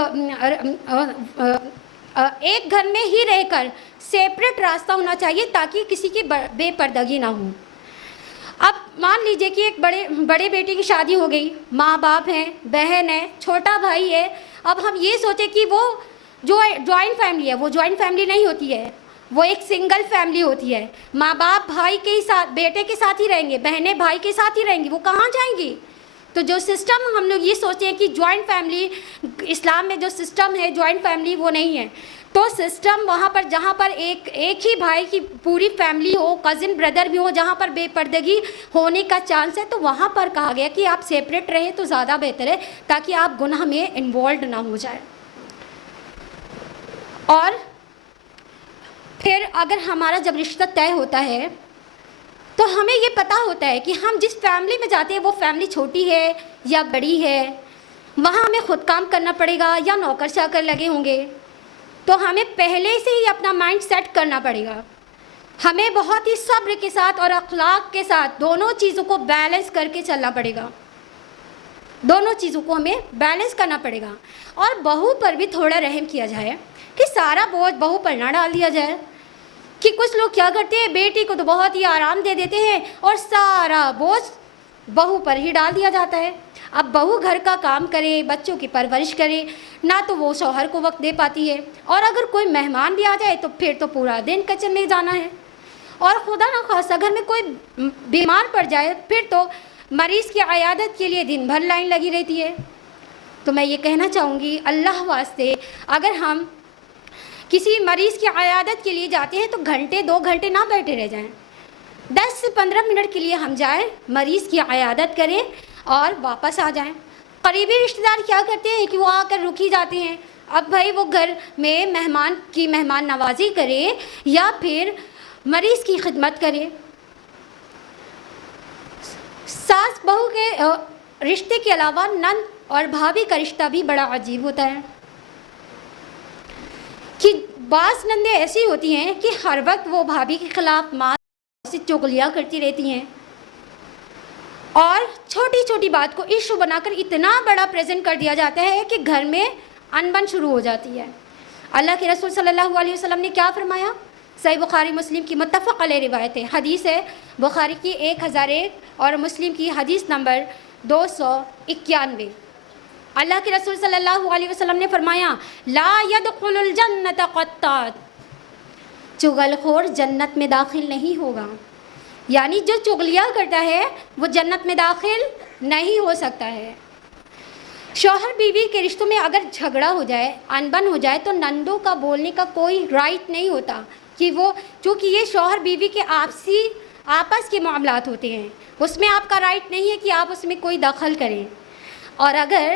ایک گھر میں ہی رہ کر سیپریٹ راستہ ہونا چاہیے تاکہ کسی کی بے پردگی نہ ہو۔ اب مان لیجئے کہ ایک بڑے بیٹے کی شادی ہو گئی، ماں باپ ہیں، بہن ہے، چھوٹا بھائی ہے، اب ہم یہ سوچیں کہ وہ جو جوائنٹ فیملی ہے وہ جوائنٹ فیملی نہیں ہوتی ہے، وہ ایک سنگل فیملی ہوتی ہے، ماں باپ بھائی کے ساتھ بیٹے کے ساتھ ہی رہیں گے، بہنیں بھائی کے ساتھ ہی رہیں گی، وہ کہاں جائیں گی؟ تو جو سسٹم ہم لوگ یہ سوچیں کہ جوائنٹ فیملی، اسلام میں جو سسٹم ہے جوائنٹ فیملی وہ نہیں ہے، تو سسٹم وہاں پر جہاں پر ایک ہی بھائی کی پوری فیملی ہو، کزن بردر بھی ہو، جہاں پر بے پردگی ہونے کا چانس ہے، تو وہاں پر کہا گیا کہ آپ سیپریٹ رہیں تو زیادہ بہتر ہے تاکہ آپ گناہ میں انوالوڈ نہ ہو جائے۔ اور پھر اگر ہمارا جب رشتہ طے ہوتا ہے تو ہمیں یہ پتہ ہوتا ہے کہ ہم جس فیملی میں جاتے ہیں وہ فیملی چھوٹی ہے یا بڑی ہے، وہاں ہمیں خود کام کرنا پڑے گا یا نوکر چاکر لگے ہوں گے، تو ہمیں پہلے سے ہی اپنا مائنڈ سیٹ کرنا پڑے گا، ہمیں بہت ہی صبر کے ساتھ اور اخلاق کے ساتھ دونوں چیزوں کو بیلنس کر کے چلنا پڑے گا، دونوں چیزوں کو ہمیں بیلنس کرنا پڑے گا۔ اور بہو پر بھی تھوڑا رحم کیا جائے کہ سارا بوجھ بہو پر نہ ڈال دیا جائے، کہ کچھ لوگ کیا کرتے ہیں، بیٹی کو تو بہت ہی آرام دے دیتے ہیں اور سارا بوجھ بہو پر ہی ڈال دیا جاتا ہے۔ اب بہو گھر کا کام کرے، بچوں کی پرورش کرے، نہ تو وہ شوہر کو وقت دے پاتی ہے، اور اگر کوئی مہمان بھی آ جائے تو پھر تو پورا دن کچن میں جانا ہے، اور خدا نخواستہ گھر میں کوئی بیمار پڑ جائے پھر تو مریض کی عیادت کے لیے دن بھر لائن لگی رہتی ہے۔ تو میں یہ کہنا چاہوں گی، اللہ واسطے اگر ہم کسی مریض کی عیادت کے لیے جاتے ہیں تو گھنٹے 2 گھنٹے نہ بیٹھے رہ جائیں، 10 سے 15 منٹ کے لیے ہم جائیں، مریض کی عیادت کریں اور واپس آ جائیں۔ قریبی رشتہ دار کیا کرتے ہیں کہ وہ آ کر رک ہی جاتے ہیں، اب بھائی وہ گھر میں مہمان نوازی کرے یا پھر مریض کی خدمت کرے۔ ساس بہو کے رشتے کے علاوہ نند اور بھابھی کا رشتہ بھی بڑا عجیب ہوتا ہے کہ بعض نندیں ایسی ہوتی ہیں کہ ہر وقت وہ بھابھی کے خلاف ماں سے چغلیاں کرتی رہتی ہیں اور چھوٹی چھوٹی بات کو ایشو بنا کر اتنا بڑا پریزنٹ کر دیا جاتا ہے کہ گھر میں انبن شروع ہو جاتی ہے۔ اللہ کے رسول صلی اللہ علیہ وسلم نے کیا فرمایا؟ صحیح بخاری مسلم کی متفق علیہ روایت ہے، حدیث ہے بخاری کی 1001 اور مسلم کی حدیث نمبر 291۔ اللہ کے رسول صلی اللہ علیہ وسلم نے فرمایا لا يدخل الجنت قطات، چغل خور جنت میں داخل نہیں ہوگا، یعنی جو چغلیاں کرتا ہے وہ جنت میں داخل نہیں ہو سکتا ہے۔ شوہر بیوی کے رشتوں میں اگر جھگڑا ہو جائے، انبن ہو جائے، تو نندوں کا بولنے کا کوئی رائٹ نہیں ہوتا کہ وہ، چونکہ یہ شوہر بیوی کے آپس کے معاملات ہوتے ہیں، اس میں آپ کا رائٹ نہیں ہے کہ آپ اس میں کوئی دخل کریں۔ اور اگر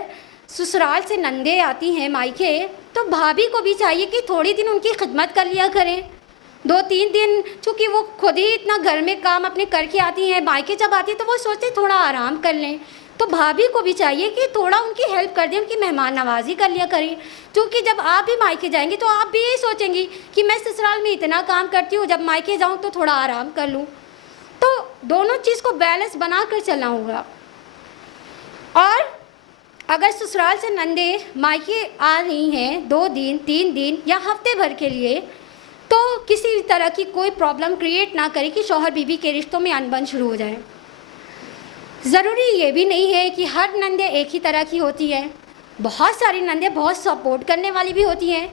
سسرال سے نندیں آتی ہیں مائکے، تو بھابھی کو بھی چاہیے کہ تھوڑی دن ان کی خدمت کر لیا کریں، 2-3 دن، چونکہ وہ خود ہی اتنا گھر میں کام اپنے کر کے آتی ہیں، مائکے جب آتی ہیں تو وہ سوچتے تھوڑا آرام کر لیں، تو بھابھی کو بھی چاہیے کہ تھوڑا ان کی ہیلپ کر دیں، ان کی مہمان نوازی کر لیا کریں، کیونکہ جب آپ بھی مائکے جائیں گے تو آپ بھی یہی سوچیں گی کہ میں سسرال میں اتنا کام کرتی ہوں، جب مائکے جاؤں تو تھوڑا آرام کر لوں۔ تو دونوں چیز کو بیلنس بنا کر چلنا ہوگا۔ اور اگر سسرال سے نندیں مائکے آ رہی ہیں 2 دن 3 دن یا ہفتے بھر کے لیے، تو کسی طرح کی کوئی پرابلم کریٹ نہ کرے کہ شوہر بیوی کے رشتوں میں انبن شروع ہو جائے۔ ضروری یہ بھی نہیں ہے کہ ہر نندیں ایک ہی طرح کی ہوتی ہیں، بہت ساری نندیں بہت سپورٹ کرنے والی بھی ہوتی ہیں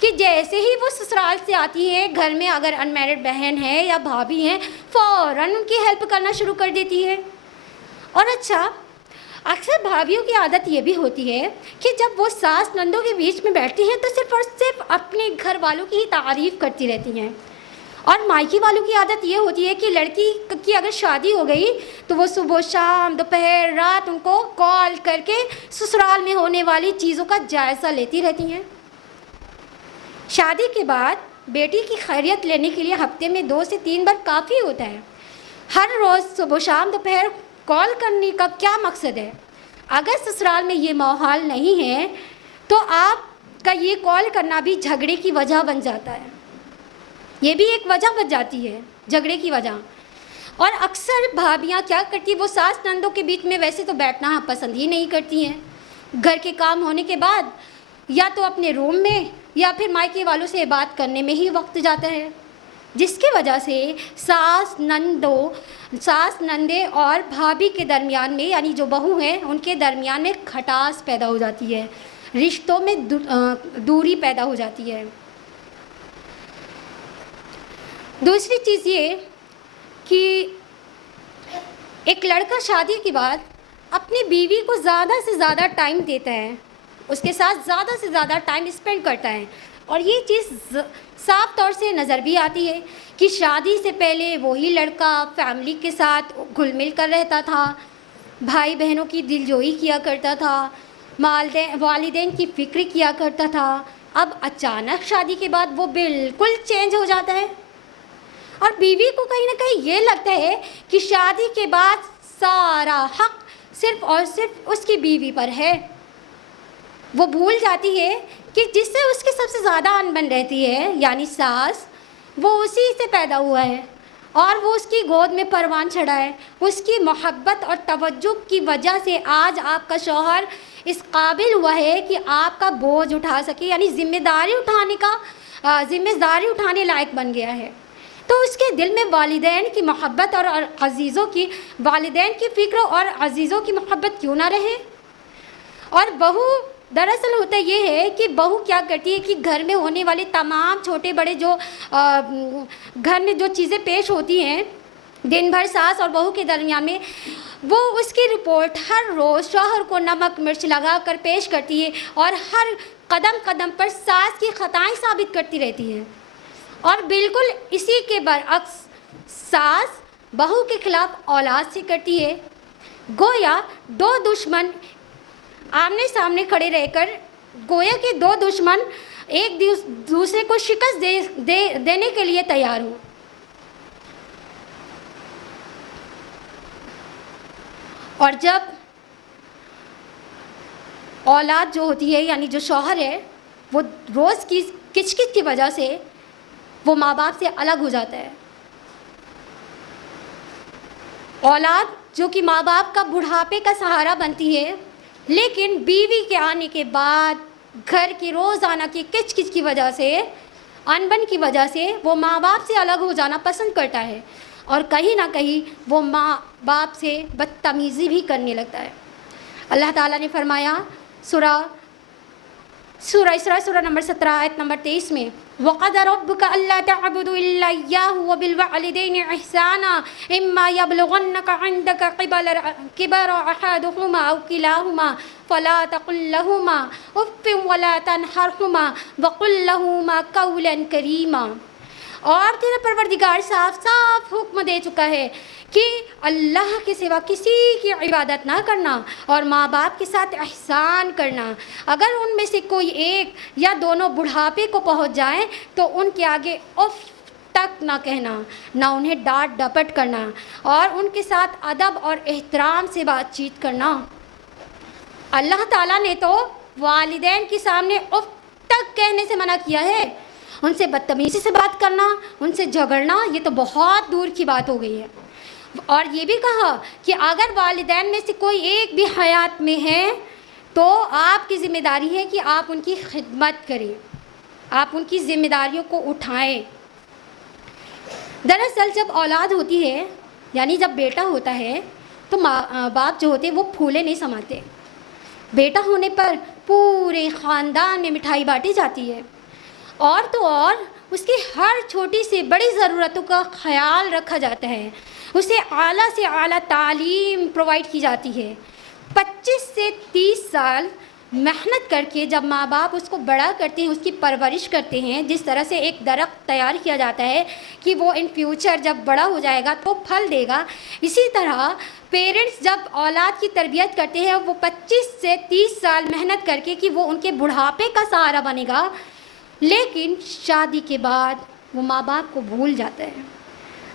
کہ جیسے ہی وہ سسرال سے آتی ہیں، گھر میں اگر ان میرڈ بہن ہے یا بھابھی ہیں، فوراً ان کی ہیلپ کرنا شروع کر دیتی ہے۔ اور اچھا، اکثر بھابھیوں کی عادت یہ بھی ہوتی ہے کہ جب وہ ساس نندوں کے بیچ میں بیٹھتی ہیں تو صرف اور صرف اپنے گھر والوں کی ہی تعریف کرتی رہتی ہیں، اور مائکی والوں کی عادت یہ ہوتی ہے کہ لڑکی کی اگر شادی ہو گئی تو وہ صبح شام دوپہر رات ان کو کال کر کے سسرال میں ہونے والی چیزوں کا جائزہ لیتی رہتی ہیں۔ شادی کے بعد بیٹی کی خیریت لینے کے لیے ہفتے میں 2 سے 3 بار کافی ہوتا ہے۔ ہر روز صبح شام دوپہر کال کرنے کا کیا مقصد ہے؟ اگر سسرال میں یہ ماحول نہیں ہے تو آپ کا یہ کال کرنا بھی جھگڑے کی وجہ بن جاتا ہے، یہ بھی ایک وجہ بن جاتی ہے جھگڑے کی وجہ۔ اور اکثر بھابیاں کیا کرتی ہیں، وہ ساس نندوں کے بیچ میں ویسے تو بیٹھنا پسند ہی نہیں کرتی ہیں، گھر کے کام ہونے کے بعد یا تو اپنے روم میں یا پھر مائکے والوں سے بات کرنے میں ہی وقت جاتا ہے، جس کی وجہ سے ساس نندے اور بھابھی کے درمیان میں، یعنی جو بہو ہیں ان کے درمیان میں کھٹاس پیدا ہو جاتی ہے، رشتوں میں دوری پیدا ہو جاتی ہے۔ دوسری چیز یہ کہ ایک لڑکا شادی کے بعد اپنی بیوی کو زیادہ سے زیادہ ٹائم دیتا ہے، اس کے ساتھ زیادہ سے زیادہ ٹائم اسپینڈ کرتا ہے، اور یہ چیز صاف طور سے نظر بھی آتی ہے کہ شادی سے پہلے وہی لڑکا فیملی کے ساتھ گھل مل کر رہتا تھا، بھائی بہنوں کی دلجوئی کیا کرتا تھا، والدین کی فکر کیا کرتا تھا، اب اچانک شادی کے بعد وہ بالکل چینج ہو جاتا ہے، اور بیوی کو کہیں نہ کہیں یہ لگتا ہے کہ شادی کے بعد سارا حق صرف اور صرف اس کی بیوی پر ہے۔ وہ بھول جاتی ہے کہ جس سے اس کی سب سے زیادہ انبن رہتی ہے، یعنی ساس، وہ اسی سے پیدا ہوا ہے اور وہ اس کی گود میں پروان چڑھا ہے۔ اس کی محبت اور توجہ کی وجہ سے آج آپ کا شوہر اس قابل ہوا ہے کہ آپ کا بوجھ اٹھا سکے، یعنی ذمہ داری اٹھانے لائق بن گیا ہے۔ تو اس کے دل میں والدین کی محبت اور والدین کی فکر اور عزیزوں کی محبت کیوں نہ رہے؟ اور بہو، دراصل ہوتا یہ ہے کہ بہو کیا کرتی ہے کہ گھر میں ہونے والے تمام چھوٹے بڑے جو گھر میں جو چیزیں پیش ہوتی ہیں دن بھر ساس اور بہو کے درمیان میں، وہ اس کی رپورٹ ہر روز شوہر کو نمک مرچ لگا کر پیش کرتی ہے، اور ہر قدم قدم پر ساس کی خطائیں ثابت کرتی رہتی ہے، اور بالکل اسی کے برعکس ساس بہو کے خلاف اولاد سے کرتی ہے۔ گویا 2 دشمن آمنے سامنے کھڑے رہ کر، گویا کہ 2 دشمن ایک دوسرے کو شکست دینے کے لیے تیار ہوں۔ اور جب اولاد جو ہوتی ہے، یعنی جو شوہر ہے، وہ روز کی کچ کچ کی وجہ سے وہ ماں باپ سے الگ ہو جاتا ہے۔ اولاد جو کہ ماں باپ کا بڑھاپے کا سہارا بنتی ہے، لیکن بیوی کے آنے کے بعد گھر کی روزانہ کی کچ کچ کی وجہ سے، انبن کی وجہ سے وہ ماں باپ سے الگ ہو جانا پسند کرتا ہے، اور کہیں نہ کہیں وہ ماں باپ سے بدتمیزی بھی کرنے لگتا ہے۔ اللہ تعالیٰ نے فرمایا سورہ اسراء سورہ نمبر 17 آیت نمبر 23 میں، وَقَضَىٰ رَبُّكَ أَلَّا تَعْبُدُوا إِلَّا إِيَّاهُ وَبِالْوَالِدَيْنِ إِحْسَانًا إِمَّا يَبْلُغَنَّ عِندَكَ كِبَرَ أَحَدُهُمَا أَوْ كِلَاهُمَا فَلَا تَقُل لَّهُمَا أُفٍّ وَلَا تَنْهَرْهُمَا وَقُل لَّهُمَا قَوْلًا كَرِيمًا۔ اور تیرا پروردگار صاف صاف حکم دے چکا ہے کہ اللہ کے سوا کسی کی عبادت نہ کرنا اور ماں باپ کے ساتھ احسان کرنا۔ اگر ان میں سے کوئی ایک یا دونوں بڑھاپے کو پہنچ جائیں تو ان کے آگے اف تک نہ کہنا، نہ انہیں ڈانٹ ڈپٹ کرنا، اور ان کے ساتھ ادب اور احترام سے بات چیت کرنا۔ اللہ تعالیٰ نے تو والدین کے سامنے اف تک کہنے سے منع کیا ہے، ان سے بدتمیزی سے بات کرنا، ان سے جھگڑنا یہ تو بہت دور کی بات ہو گئی ہے۔ اور یہ بھی کہا کہ اگر والدین میں سے کوئی ایک بھی حیات میں ہے تو آپ کی ذمہ داری ہے کہ آپ ان کی خدمت کریں، آپ ان کی ذمہ داریوں کو اٹھائیں۔ دراصل جب اولاد ہوتی ہے، یعنی جب بیٹا ہوتا ہے، تو ماں باپ جو ہوتے ہیں وہ پھولے نہیں سماتے۔ بیٹا ہونے پر پورے خاندان میں مٹھائی بانٹی جاتی ہے، اور تو اور اس کی ہر چھوٹی سے بڑی ضرورتوں کا خیال رکھا جاتا ہے، اسے اعلیٰ سے اعلیٰ تعلیم پرووائڈ کی جاتی ہے۔ 25 سے 30 سال محنت کر کے جب ماں باپ اس کو بڑا کرتے ہیں، اس کی پرورش کرتے ہیں، جس طرح سے ایک درخت تیار کیا جاتا ہے کہ وہ ان فیوچر جب بڑا ہو جائے گا تو پھل دے گا، اسی طرح پیرنٹس جب اولاد کی تربیت کرتے ہیں وہ 25 سے 30 سال محنت کر کے کہ وہ ان کے بڑھاپے کا سہارا بنے گا، لیکن شادی کے بعد وہ ماں باپ کو بھول جاتا ہے،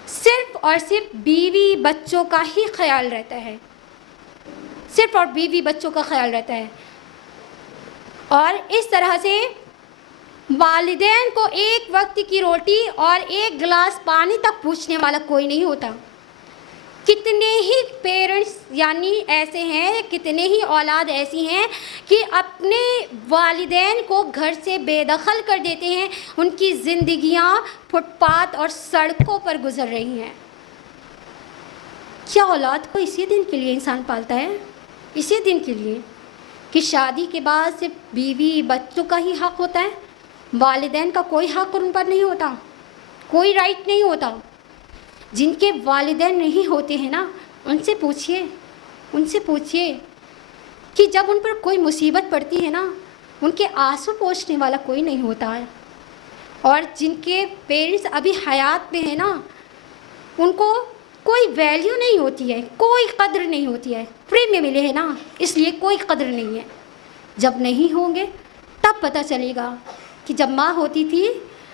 صرف اور صرف بیوی بچوں کا ہی خیال رہتا ہے، صرف اور بیوی بچوں کا خیال رہتا ہے۔ اور اس طرح سے والدین کو ایک وقت کی روٹی اور ایک گلاس پانی تک پوچھنے والا کوئی نہیں ہوتا۔ کتنے ہی پیرنٹس یعنی ایسے ہیں، کتنے ہی اولاد ایسی ہیں کہ اپنے والدین کو گھر سے بے دخل کر دیتے ہیں، ان کی زندگیاں فٹ پاتھ اور سڑکوں پر گزر رہی ہیں۔ کیا اولاد کو اسی دن کے لیے انسان پالتا ہے؟ اسی دن کے لیے کہ شادی کے بعد صرف بیوی بچوں کا ہی حق ہوتا ہے، والدین کا کوئی حق ان پر نہیں ہوتا، کوئی رائٹ نہیں ہوتا۔ جن کے والدین نہیں ہوتے ہیں نا، ان سے پوچھئے کہ جب ان پر کوئی مصیبت پڑتی ہے نا، ان کے آنسو پوچھنے والا کوئی نہیں ہوتا ہے، اور جن کے پیرنٹس ابھی حیات میں ہیں نا، ان کو کوئی ویلیو نہیں ہوتی ہے، کوئی قدر نہیں ہوتی ہے، فری میں ملے ہیں نا اس لیے کوئی قدر نہیں ہے۔ جب نہیں ہوں گے تب پتہ چلے گا کہ جب ماں ہوتی تھی،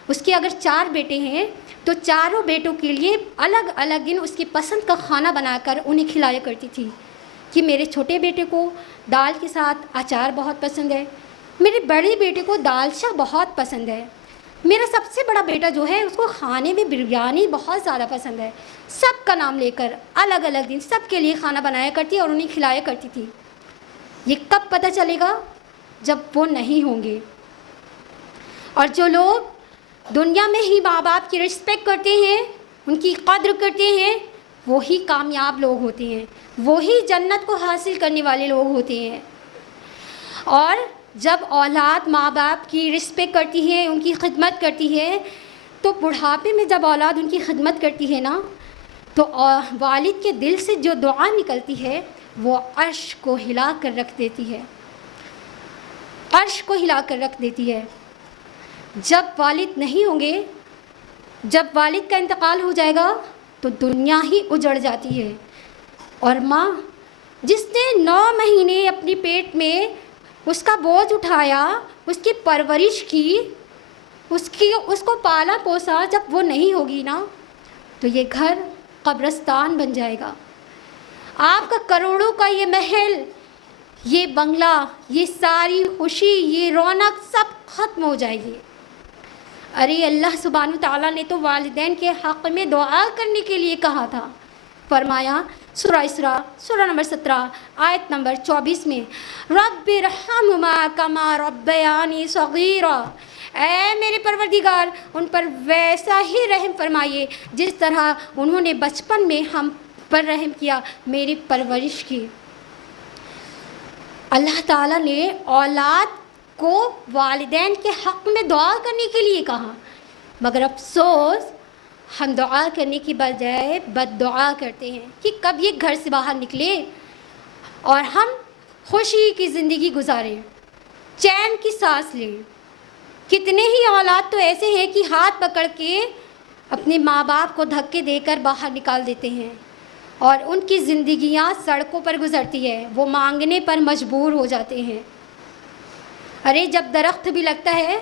اس کے اگر 4 بیٹے ہیں تو چاروں بیٹوں کے لیے الگ الگ دن اس کی پسند کا کھانا بنا کر انہیں کھلایا کرتی تھی کہ میرے چھوٹے بیٹے کو دال کے ساتھ اچار بہت پسند ہے، میرے بڑے بیٹے کو دالچا بہت پسند ہے، میرا سب سے بڑا بیٹا جو ہے اس کو کھانے میں بریانی بہت زیادہ پسند ہے۔ سب کا نام لے کر الگ الگ دن سب کے لیے کھانا بنایا کرتی اور انہیں کھلایا کرتی تھی۔ یہ کب پتہ چلے گا؟ جب وہ نہیں ہوں گے۔ اور جو لوگ دنیا میں ہی ماں باپ کی رسپیکٹ کرتے ہیں، ان کی قدر کرتے ہیں، وہی کامیاب لوگ ہوتے ہیں، وہی جنت کو حاصل کرنے والے لوگ ہوتے ہیں۔ اور جب اولاد ماں باپ کی رسپیکٹ کرتی ہے، ان کی خدمت کرتی ہے، تو بڑھاپے میں جب اولاد ان کی خدمت کرتی ہے نا، تو والد کے دل سے جو دعا نکلتی ہے وہ عرش کو ہلا کر رکھ دیتی ہے، عرش کو ہلا کر رکھ دیتی ہے۔ جب والد نہیں ہوں گے، جب والد کا انتقال ہو جائے گا تو دنیا ہی اجڑ جاتی ہے، اور ماں جس نے 9 مہینے اپنی پیٹ میں اس کا بوجھ اٹھایا، اس کی پرورش کی، اس کو پالا پوسا، جب وہ نہیں ہوگی نا تو یہ گھر قبرستان بن جائے گا۔ آپ کا کروڑوں کا یہ محل، یہ بنگلہ، یہ ساری خوشی، یہ رونق سب ختم ہو جائے گی۔ ارے اللہ سبحانہ تعالیٰ نے تو والدین کے حق میں دعا کرنے کے لیے کہا تھا. فرمایا سورہ اسراء سورہ نمبر 17 آیت نمبر 24 میں، رب ارحمہما کما ربیانی صغیرا، اے میرے پروردگار ان پر ویسا ہی رحم فرمائیے جس طرح انہوں نے بچپن میں ہم پر رحم کیا، میری پرورش کی. اللہ تعالیٰ نے اولاد کو والدین کے حق میں دعا کرنے کے لیے کہا، مگر افسوس ہم دعا کرنے کی بجائے بد دعا کرتے ہیں کہ کب یہ گھر سے باہر نکلے اور ہم خوشی کی زندگی گزاریں، چین کی سانس لیں. کتنے ہی اولاد تو ایسے ہیں کہ ہاتھ پکڑ کے اپنے ماں باپ کو دھکے دے کر باہر نکال دیتے ہیں اور ان کی زندگیاں سڑکوں پر گزرتی ہے، وہ مانگنے پر مجبور ہو جاتے ہیں. ارے جب درخت بھی لگتا ہے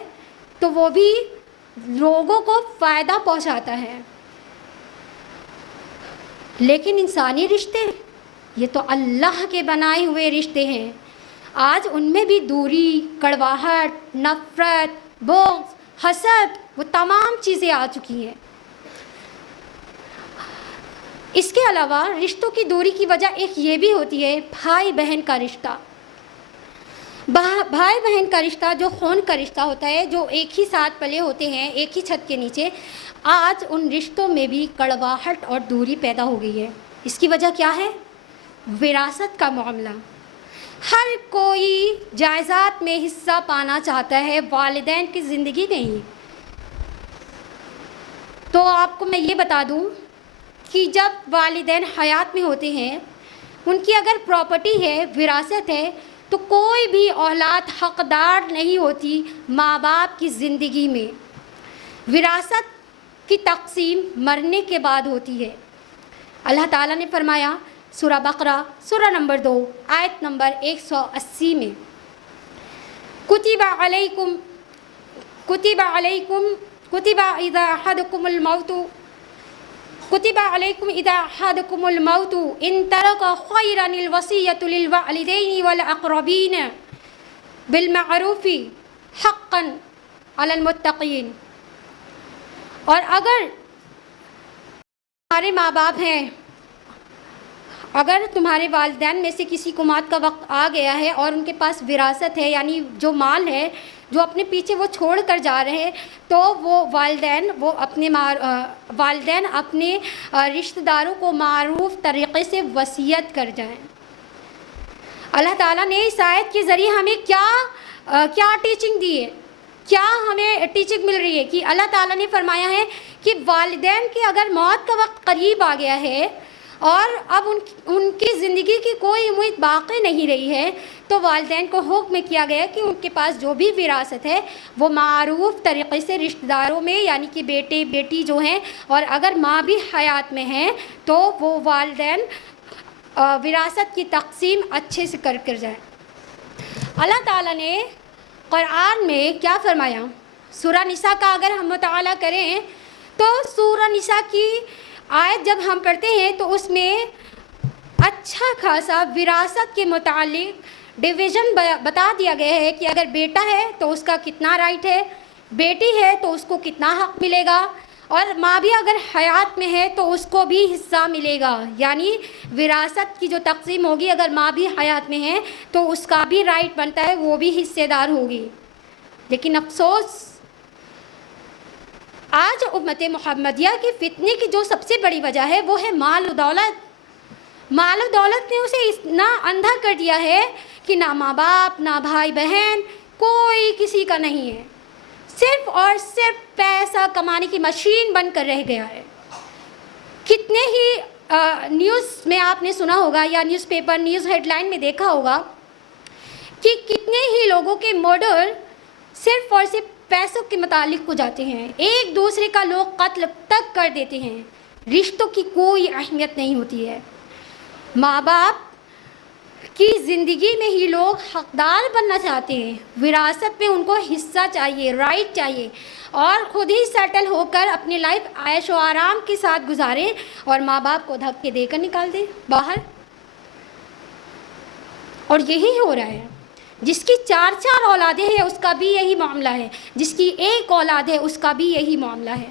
تو وہ بھی لوگوں کو فائدہ پہنچاتا ہے، لیکن انسانی رشتے یہ تو اللہ کے بنائے ہوئے رشتے ہیں. آج ان میں بھی دوری، کڑواہٹ، نفرت، بغض، حسد، وہ تمام چیزیں آ چکی ہیں. اس کے علاوہ رشتوں کی دوری کی وجہ ایک یہ بھی ہوتی ہے بھائی بہن کا رشتہ. بھائی بہن کا رشتہ جو خون کا رشتہ ہوتا ہے، جو ایک ہی ساتھ پلے ہوتے ہیں ایک ہی چھت کے نیچے، آج ان رشتوں میں بھی کڑواہٹ اور دوری پیدا ہو گئی ہے. اس کی وجہ کیا ہے؟ وراثت کا معاملہ. ہر کوئی جائیداد میں حصہ پانا چاہتا ہے والدین کی زندگی میں ہی. تو آپ کو میں یہ بتا دوں کہ جب والدین حیات میں ہوتے ہیں، ان کی اگر پراپرٹی ہے، وراثت ہے، تو کوئی بھی اولاد حقدار نہیں ہوتی ماں باپ کی زندگی میں. وراثت کی تقسیم مرنے کے بعد ہوتی ہے. اللہ تعالیٰ نے فرمایا سورہ بقرہ سورہ نمبر 2 آیت نمبر 180 میں، کتب علیکم اذا احدکم الموت ان ترک خیرا الوصیۃ للوالدین والاقربین بالمعروف حقا علی المتقین. اور اگر ہمارے ماں باپ ہیں، اگر تمہارے والدین میں سے کسی کو موت کا وقت آ گیا ہے اور ان کے پاس وراثت ہے، یعنی جو مال ہے جو اپنے پیچھے وہ چھوڑ کر جا رہے ہیں، تو وہ والدین اپنے رشتہ داروں کو معروف طریقے سے وصیت کر جائیں. اللہ تعالیٰ نے اس آیت کے ذریعے ہمیں کیا ٹیچنگ دی ہے، کیا ہمیں ٹیچنگ مل رہی ہے کہ اللہ تعالیٰ نے فرمایا ہے کہ والدین کی اگر موت کا وقت قریب آ گیا ہے اور اب ان کی زندگی کی کوئی امید باقی نہیں رہی ہے، تو والدین کو حکم کیا گیا کہ ان کے پاس جو بھی وراثت ہے وہ معروف طریقے سے رشتہ داروں میں، یعنی کہ بیٹے بیٹی جو ہیں، اور اگر ماں بھی حیات میں ہیں تو وہ والدین وراثت کی تقسیم اچھے سے کر جائیں. اللہ تعالیٰ نے قرآن میں کیا فرمایا؟ سورہ نساء کا اگر ہم مطالعہ کریں تو سورہ نساء کی آیت جب ہم پڑھتے ہیں تو اس میں اچھا خاصا وراثت کے متعلق ڈویژن بتا دیا گیا ہے کہ اگر بیٹا ہے تو اس کا کتنا رائٹ ہے، بیٹی ہے تو اس کو کتنا حق ملے گا، اور ماں بھی اگر حیات میں ہے تو اس کو بھی حصہ ملے گا. یعنی وراثت کی جو تقسیم ہوگی، اگر ماں بھی حیات میں ہے تو اس کا بھی رائٹ بنتا ہے، وہ بھی حصے دار ہوگی. لیکن افسوس آج امت محمدیہ کی فتنے کی جو سب سے بڑی وجہ ہے وہ ہے مال و دولت. مال و دولت نے اسے اتنا اندھا کر دیا ہے کہ نہ ماں باپ، نہ بھائی بہن، کوئی کسی کا نہیں ہے. صرف اور صرف پیسہ کمانے کی مشین بن کر رہ گیا ہے. کتنے ہی نیوز میں آپ نے سنا ہوگا یا newspaper news headline میں دیکھا ہوگا کہ کتنے ہی لوگوں کے مرڈر صرف اور صرف پیسوں کے متعلق ہو جاتے ہیں. ایک دوسرے کا لوگ قتل تک کر دیتے ہیں. رشتوں کی کوئی اہمیت نہیں ہوتی ہے. ماں باپ کی زندگی میں ہی لوگ حقدار بننا چاہتے ہیں. وراثت میں ان کو حصہ چاہیے، رائٹ چاہیے، اور خود ہی سیٹل ہو کر اپنی لائف عیش و آرام کے ساتھ گزاریں اور ماں باپ کو دھکے دے کر نکال دیں باہر. اور یہی ہو رہا ہے. جس کی 4 اولادیں ہیں اس کا بھی یہی معاملہ ہے، جس کی 1 اولاد ہے اس کا بھی یہی معاملہ ہے۔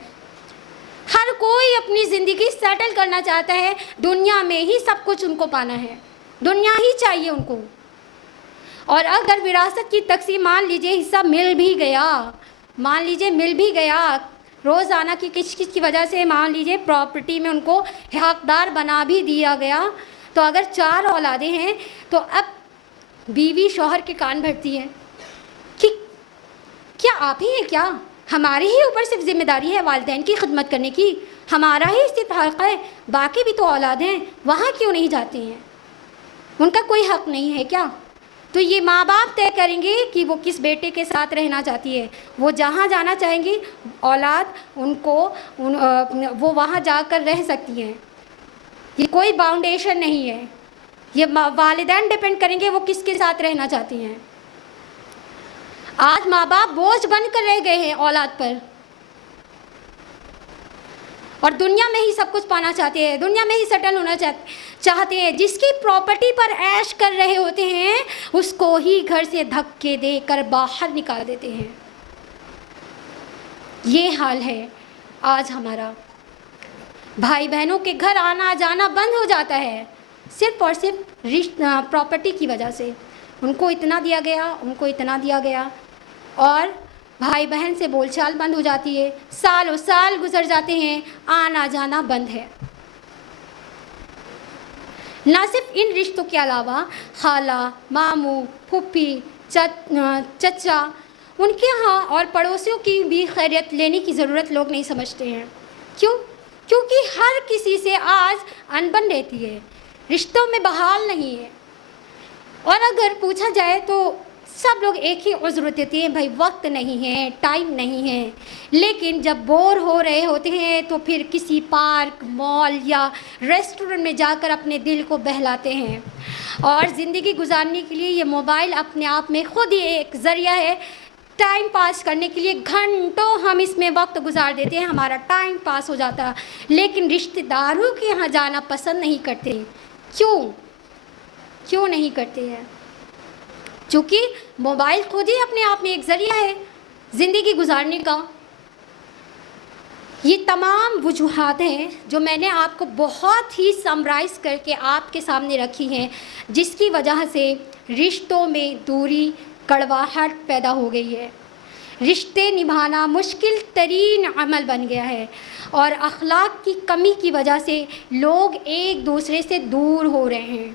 ہر کوئی اپنی زندگی سیٹل کرنا چاہتا ہے، دنیا میں ہی سب کچھ ان کو پانا ہے، دنیا ہی چاہیے ان کو۔ اور اگر وراثت کی تقسیم مان لیجئے حصہ مل بھی گیا، روزانہ کی کچھ کچھ کی وجہ سے مان لیجئے پراپرٹی میں ان کو حقدار بنا بھی دیا گیا، تو اگر 4 اولادیں ہیں تو اب بیوی شوہر کے کان بھرتی ہے کہ کیا آپ ہی ہیں کیا؟ ہمارے ہی اوپر صرف ذمہ داری ہے والدین کی خدمت کرنے کی، ہمارا ہی استحقاق ہے، باقی بھی تو اولاد ہیں، وہاں کیوں نہیں جاتے ہیں؟ ان کا کوئی حق نہیں ہے کیا؟ تو یہ ماں باپ طے کریں گے کہ وہ کس بیٹے کے ساتھ رہنا چاہتی ہے، وہ جہاں جانا چاہیں گی اولاد ان کو وہ وہاں جا کر رہ سکتی ہیں، یہ کوئی باؤنڈیشن نہیں ہے، یہ والدین ڈیپینڈ کریں گے وہ کس کے ساتھ رہنا چاہتی ہیں۔ آج ماں باپ بوجھ بن کر رہ گئے ہیں اولاد پر، اور دنیا میں ہی سب کچھ پانا چاہتے ہیں، دنیا میں ہی سیٹل ہونا چاہتے ہیں، جس کی پراپرٹی پر عیش کر رہے ہوتے ہیں اس کو ہی گھر سے دھکے دے کر باہر نکال دیتے ہیں۔ یہ حال ہے آج ہمارا، بھائی بہنوں کے گھر آنا جانا بند ہو جاتا ہے صرف اور صرف پراپرٹی کی وجہ سے، ان کو اتنا دیا گیا، ان کو اتنا دیا گیا، اور بھائی بہن سے بول چال بند ہو جاتی ہے، سالوں سال گزر جاتے ہیں، آنا جانا بند ہے۔ نہ صرف ان رشتوں کے علاوہ خالہ، ماموں، پھوپھی، چچا، ان کے ہاں اور پڑوسیوں کی بھی خیریت لینے کی ضرورت لوگ نہیں سمجھتے ہیں۔ کیوں؟ کیونکہ ہر کسی سے آج انبن رہتی ہے، رشتوں میں بحال نہیں ہے، اور اگر پوچھا جائے تو سب لوگ ایک ہی عذر دیتے ہیں، بھائی وقت نہیں ہے، ٹائم نہیں ہے، لیکن جب بور ہو رہے ہوتے ہیں تو پھر کسی پارک، مال یا ریسٹورنٹ میں جا کر اپنے دل کو بہلاتے ہیں، اور زندگی گزارنے کے لیے یہ موبائل اپنے آپ میں خود ہی ایک ذریعہ ہے، ٹائم پاس کرنے کے لیے گھنٹوں ہم اس میں وقت گزار دیتے ہیں، ہمارا ٹائم پاس ہو جاتا ہے، لیکن رشتہ داروں کے یہاں جانا پسند نہیں کرتے۔ کیوں نہیں کرتے ہیں؟ چونکہ موبائل خود ہی اپنے آپ میں ایک ذریعہ ہے زندگی گزارنے کا۔ یہ تمام وجوہات ہیں جو میں نے آپ کو بہت ہی سمرائز کر کے آپ کے سامنے رکھی ہیں، جس کی وجہ سے رشتوں میں دوری، کڑواہٹ پیدا ہو گئی ہے، رشتے نبھانا مشکل ترین عمل بن گیا ہے، اور اخلاق کی کمی کی وجہ سے لوگ ایک دوسرے سے دور ہو رہے ہیں۔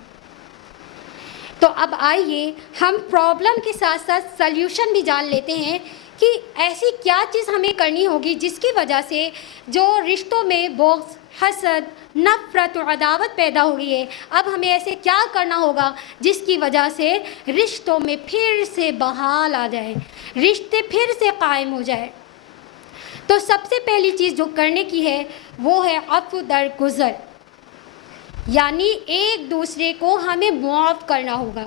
تو اب آئیے ہم پرابلم کے ساتھ ساتھ سلیوشن بھی جان لیتے ہیں کہ ایسی کیا چیز ہمیں کرنی ہوگی جس کی وجہ سے جو رشتوں میں بغض، حسد، نفرت و عداوت پیدا ہو گئی ہے، اب ہمیں ایسے کیا کرنا ہوگا جس کی وجہ سے رشتوں میں پھر سے بحال آ جائے، رشتے پھر سے قائم ہو جائے۔ تو سب سے پہلی چیز جو کرنے کی ہے وہ ہے عفو درگزر، یعنی ایک دوسرے کو ہمیں معاف کرنا ہوگا۔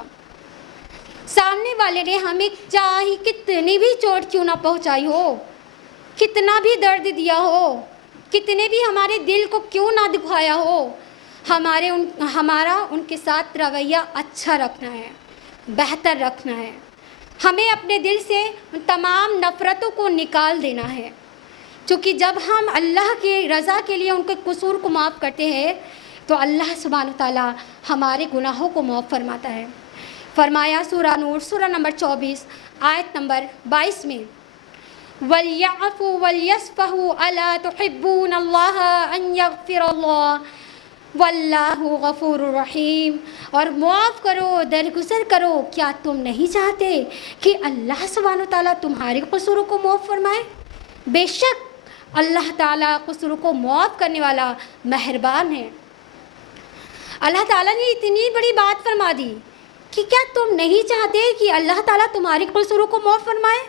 سامنے والے نے ہمیں چاہے کتنی بھی چوٹ کیوں نہ پہنچائی ہو، کتنا بھی درد دیا ہو، کتنے بھی ہمارے دل کو کیوں نہ دکھایا ہو، ہمارا ان کے ساتھ رویہ اچھا رکھنا ہے، بہتر رکھنا ہے، ہمیں اپنے دل سے ان تمام نفرتوں کو نکال دینا ہے، کیونکہ جب ہم اللہ کی رضا کے لیے ان کے قصور کو معاف کرتے ہیں تو اللہ سبحانہ تعالیٰ ہمارے گناہوں کو معاف فرماتا ہے۔ فرمایا سورہ نور سورہ نمبر 24 آیت نمبر 22 میں، وَلْيَعْفُوا وَلْيَصْفَحُوا أَلَا تُحِبُّونَ اللَّهَ أَن يَغْفِرَ اللَّهُ وَاللَّهُ غَفُورٌ رَحِيمٌ، اور معاف کرو، درگزر کرو، کیا تم نہیں چاہتے کہ اللہ سبحانہ تعالیٰ تمہارے قصوروں کو معاف فرمائے؟ بے شک اللہ تعالیٰ قصوروں کو معاف کرنے والا مہربان ہے۔ اللہ تعالیٰ نے اتنی بڑی بات فرما دی کہ کیا تم نہیں چاہتے کہ اللہ تعالیٰ تمہاری قصوروں کو معاف فرمائے؟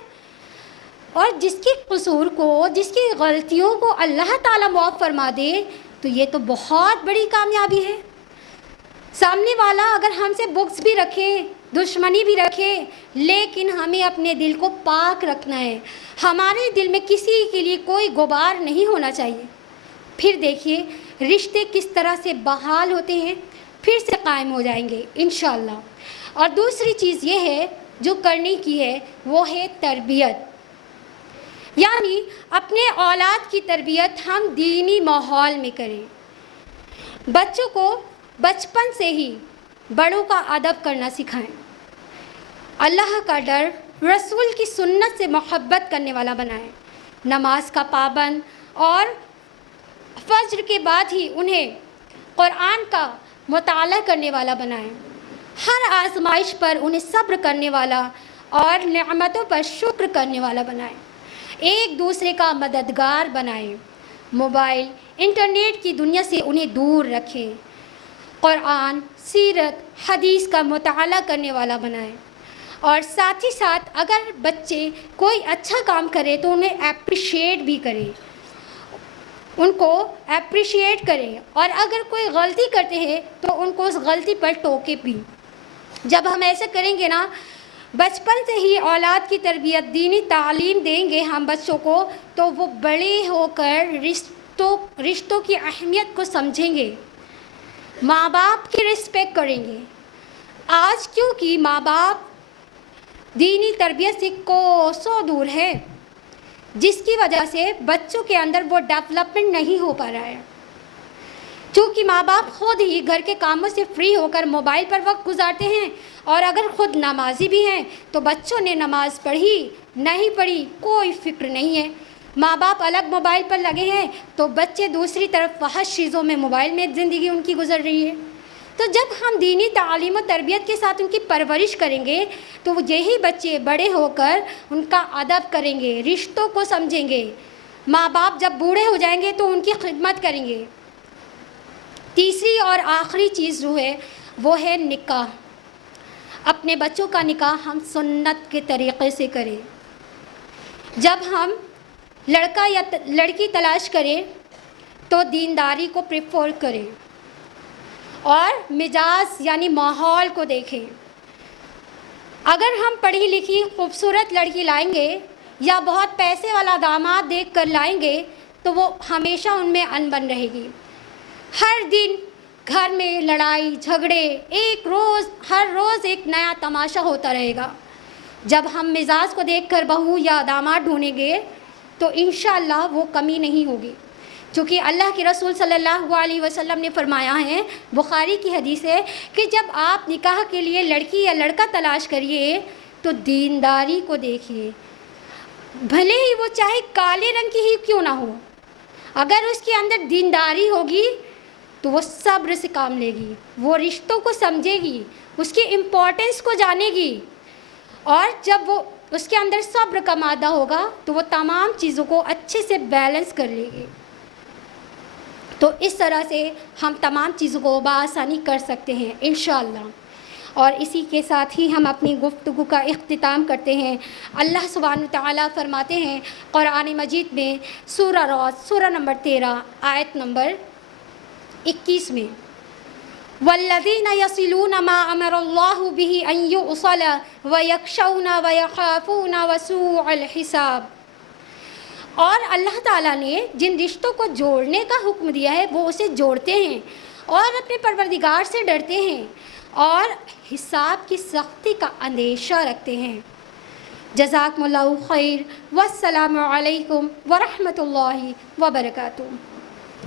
اور جس کے قصور کو، جس کی غلطیوں کو اللہ تعالیٰ معاف فرما دے تو یہ تو بہت بڑی کامیابی ہے۔ سامنے والا اگر ہم سے بغض بھی رکھے، دشمنی بھی رکھے، لیکن ہمیں اپنے دل کو پاک رکھنا ہے، ہمارے دل میں کسی کے لیے کوئی غبار نہیں ہونا چاہیے، پھر دیکھیے رشتے کس طرح سے بحال ہوتے ہیں، پھر سے قائم ہو جائیں گے انشاءاللہ۔ اور دوسری چیز یہ ہے جو کرنے کی ہے وہ ہے تربیت، یعنی اپنے اولاد کی تربیت ہم دینی ماحول میں کریں، بچوں کو بچپن سے ہی بڑوں کا ادب کرنا سکھائیں، اللہ کا ڈر، رسول کی سنت سے محبت کرنے والا بنائیں، نماز کا پابند اور فجر کے بعد ہی انہیں قرآن کا مطالعہ کرنے والا بنائیں، ہر آزمائش پر انہیں صبر کرنے والا اور نعمتوں پر شکر کرنے والا بنائیں، ایک دوسرے کا مددگار بنائیں، موبائل انٹرنیٹ کی دنیا سے انہیں دور رکھیں، قرآن، سیرت، حدیث کا مطالعہ کرنے والا بنائیں، اور ساتھ ہی ساتھ اگر بچے کوئی اچھا کام کرے تو انہیں اپریشیٹ بھی کریں، ان کو اپریشیٹ کریں، اور اگر کوئی غلطی کرتے ہیں تو ان کو اس غلطی پر ٹوکے بھی۔ جب ہم ایسے کریں گے نا، بچپن سے ہی اولاد کی تربیت، دینی تعلیم دیں گے ہم بچوں کو، تو وہ بڑے ہو کر رشتوں کی اہمیت کو سمجھیں گے، ماں باپ کی رسپیکٹ کریں گے۔ آج کیونکہ ماں باپ دینی تربیت سے کوسوں دور ہے، جس کی وجہ سے بچوں کے اندر وہ ڈیولپمنٹ نہیں ہو پا رہا ہے، چونکہ ماں باپ خود ہی گھر کے کاموں سے فری ہو کر موبائل پر وقت گزارتے ہیں، اور اگر خود نمازی بھی ہیں تو بچوں نے نماز پڑھی نہیں پڑھی کوئی فکر نہیں ہے، ماں باپ الگ موبائل پر لگے ہیں تو بچے دوسری طرف فحش چیزوں میں، موبائل میں زندگی ان کی گزر رہی ہے۔ تو جب ہم دینی تعلیم و تربیت کے ساتھ ان کی پرورش کریں گے تو یہی بچے بڑے ہو کر ان کا ادب کریں گے، رشتوں کو سمجھیں گے، ماں باپ جب بوڑھے ہو جائیں گے تو ان کی خدمت کریں گے۔ تیسری اور آخری چیز جو ہے وہ ہے نکاح۔ اپنے بچوں کا نکاح ہم سنت کے طریقے سے کریں۔ جب ہم لڑکا یا لڑکی تلاش کریں تو دینداری کو پریفر کریں اور مزاج یعنی ماحول کو دیکھیں۔ اگر ہم پڑھی لکھی خوبصورت لڑکی لائیں گے یا بہت پیسے والا داماد دیکھ کر لائیں گے تو وہ ہمیشہ ان میں انبن رہے گی، ہر دن گھر میں لڑائی جھگڑے، ہر روز ایک نیا تماشا ہوتا رہے گا۔ جب ہم مزاج کو دیکھ کر بہو یا داماد ڈھونڈیں گے تو انشاءاللہ وہ کمی نہیں ہوگی، چونکہ اللہ کے رسول صلی اللہ علیہ وسلم نے فرمایا ہے، بخاری کی حدیث ہے، کہ جب آپ نکاح کے لیے لڑکی یا لڑکا تلاش کریے تو دینداری کو دیکھیے، بھلے ہی وہ چاہے کالے رنگ کی ہی کیوں نہ ہو، اگر اس کے اندر دینداری ہوگی تو وہ صبر سے کام لے گی، وہ رشتوں کو سمجھے گی، اس کی امپورٹنس کو جانے گی، اور جب وہ اس کے اندر صبر کا مادہ ہوگا تو وہ تمام چیزوں کو اچھے سے بیلنس کر لے گی۔ تو اس طرح سے ہم تمام چیزوں کو بآسانی کر سکتے ہیں انشاءاللہ۔ اور اسی کے ساتھ ہی ہم اپنی گفتگو کا اختتام کرتے ہیں۔ اللہ سبحانہ وتعالیٰ فرماتے ہیں قرآن مجید میں سورہ رعد سورہ نمبر 13 آیت نمبر 21 میں، وَالَّذِينَ يَصِلُونَ مَا أَمَرَ اللَّهُ بِهِ أَن يُوصَلَ وَيَخْشَوْنَ وَيَخَافُونَ وَسُوءَ الْحِسَابِ، اور اللہ تعالیٰ نے جن رشتوں کو جوڑنے کا حکم دیا ہے وہ اسے جوڑتے ہیں اور اپنے پروردگار سے ڈرتے ہیں اور حساب کی سختی کا اندیشہ رکھتے ہیں۔ جزاکم اللہ خیر، والسلام علیکم ورحمۃ اللہ وبرکاتہ۔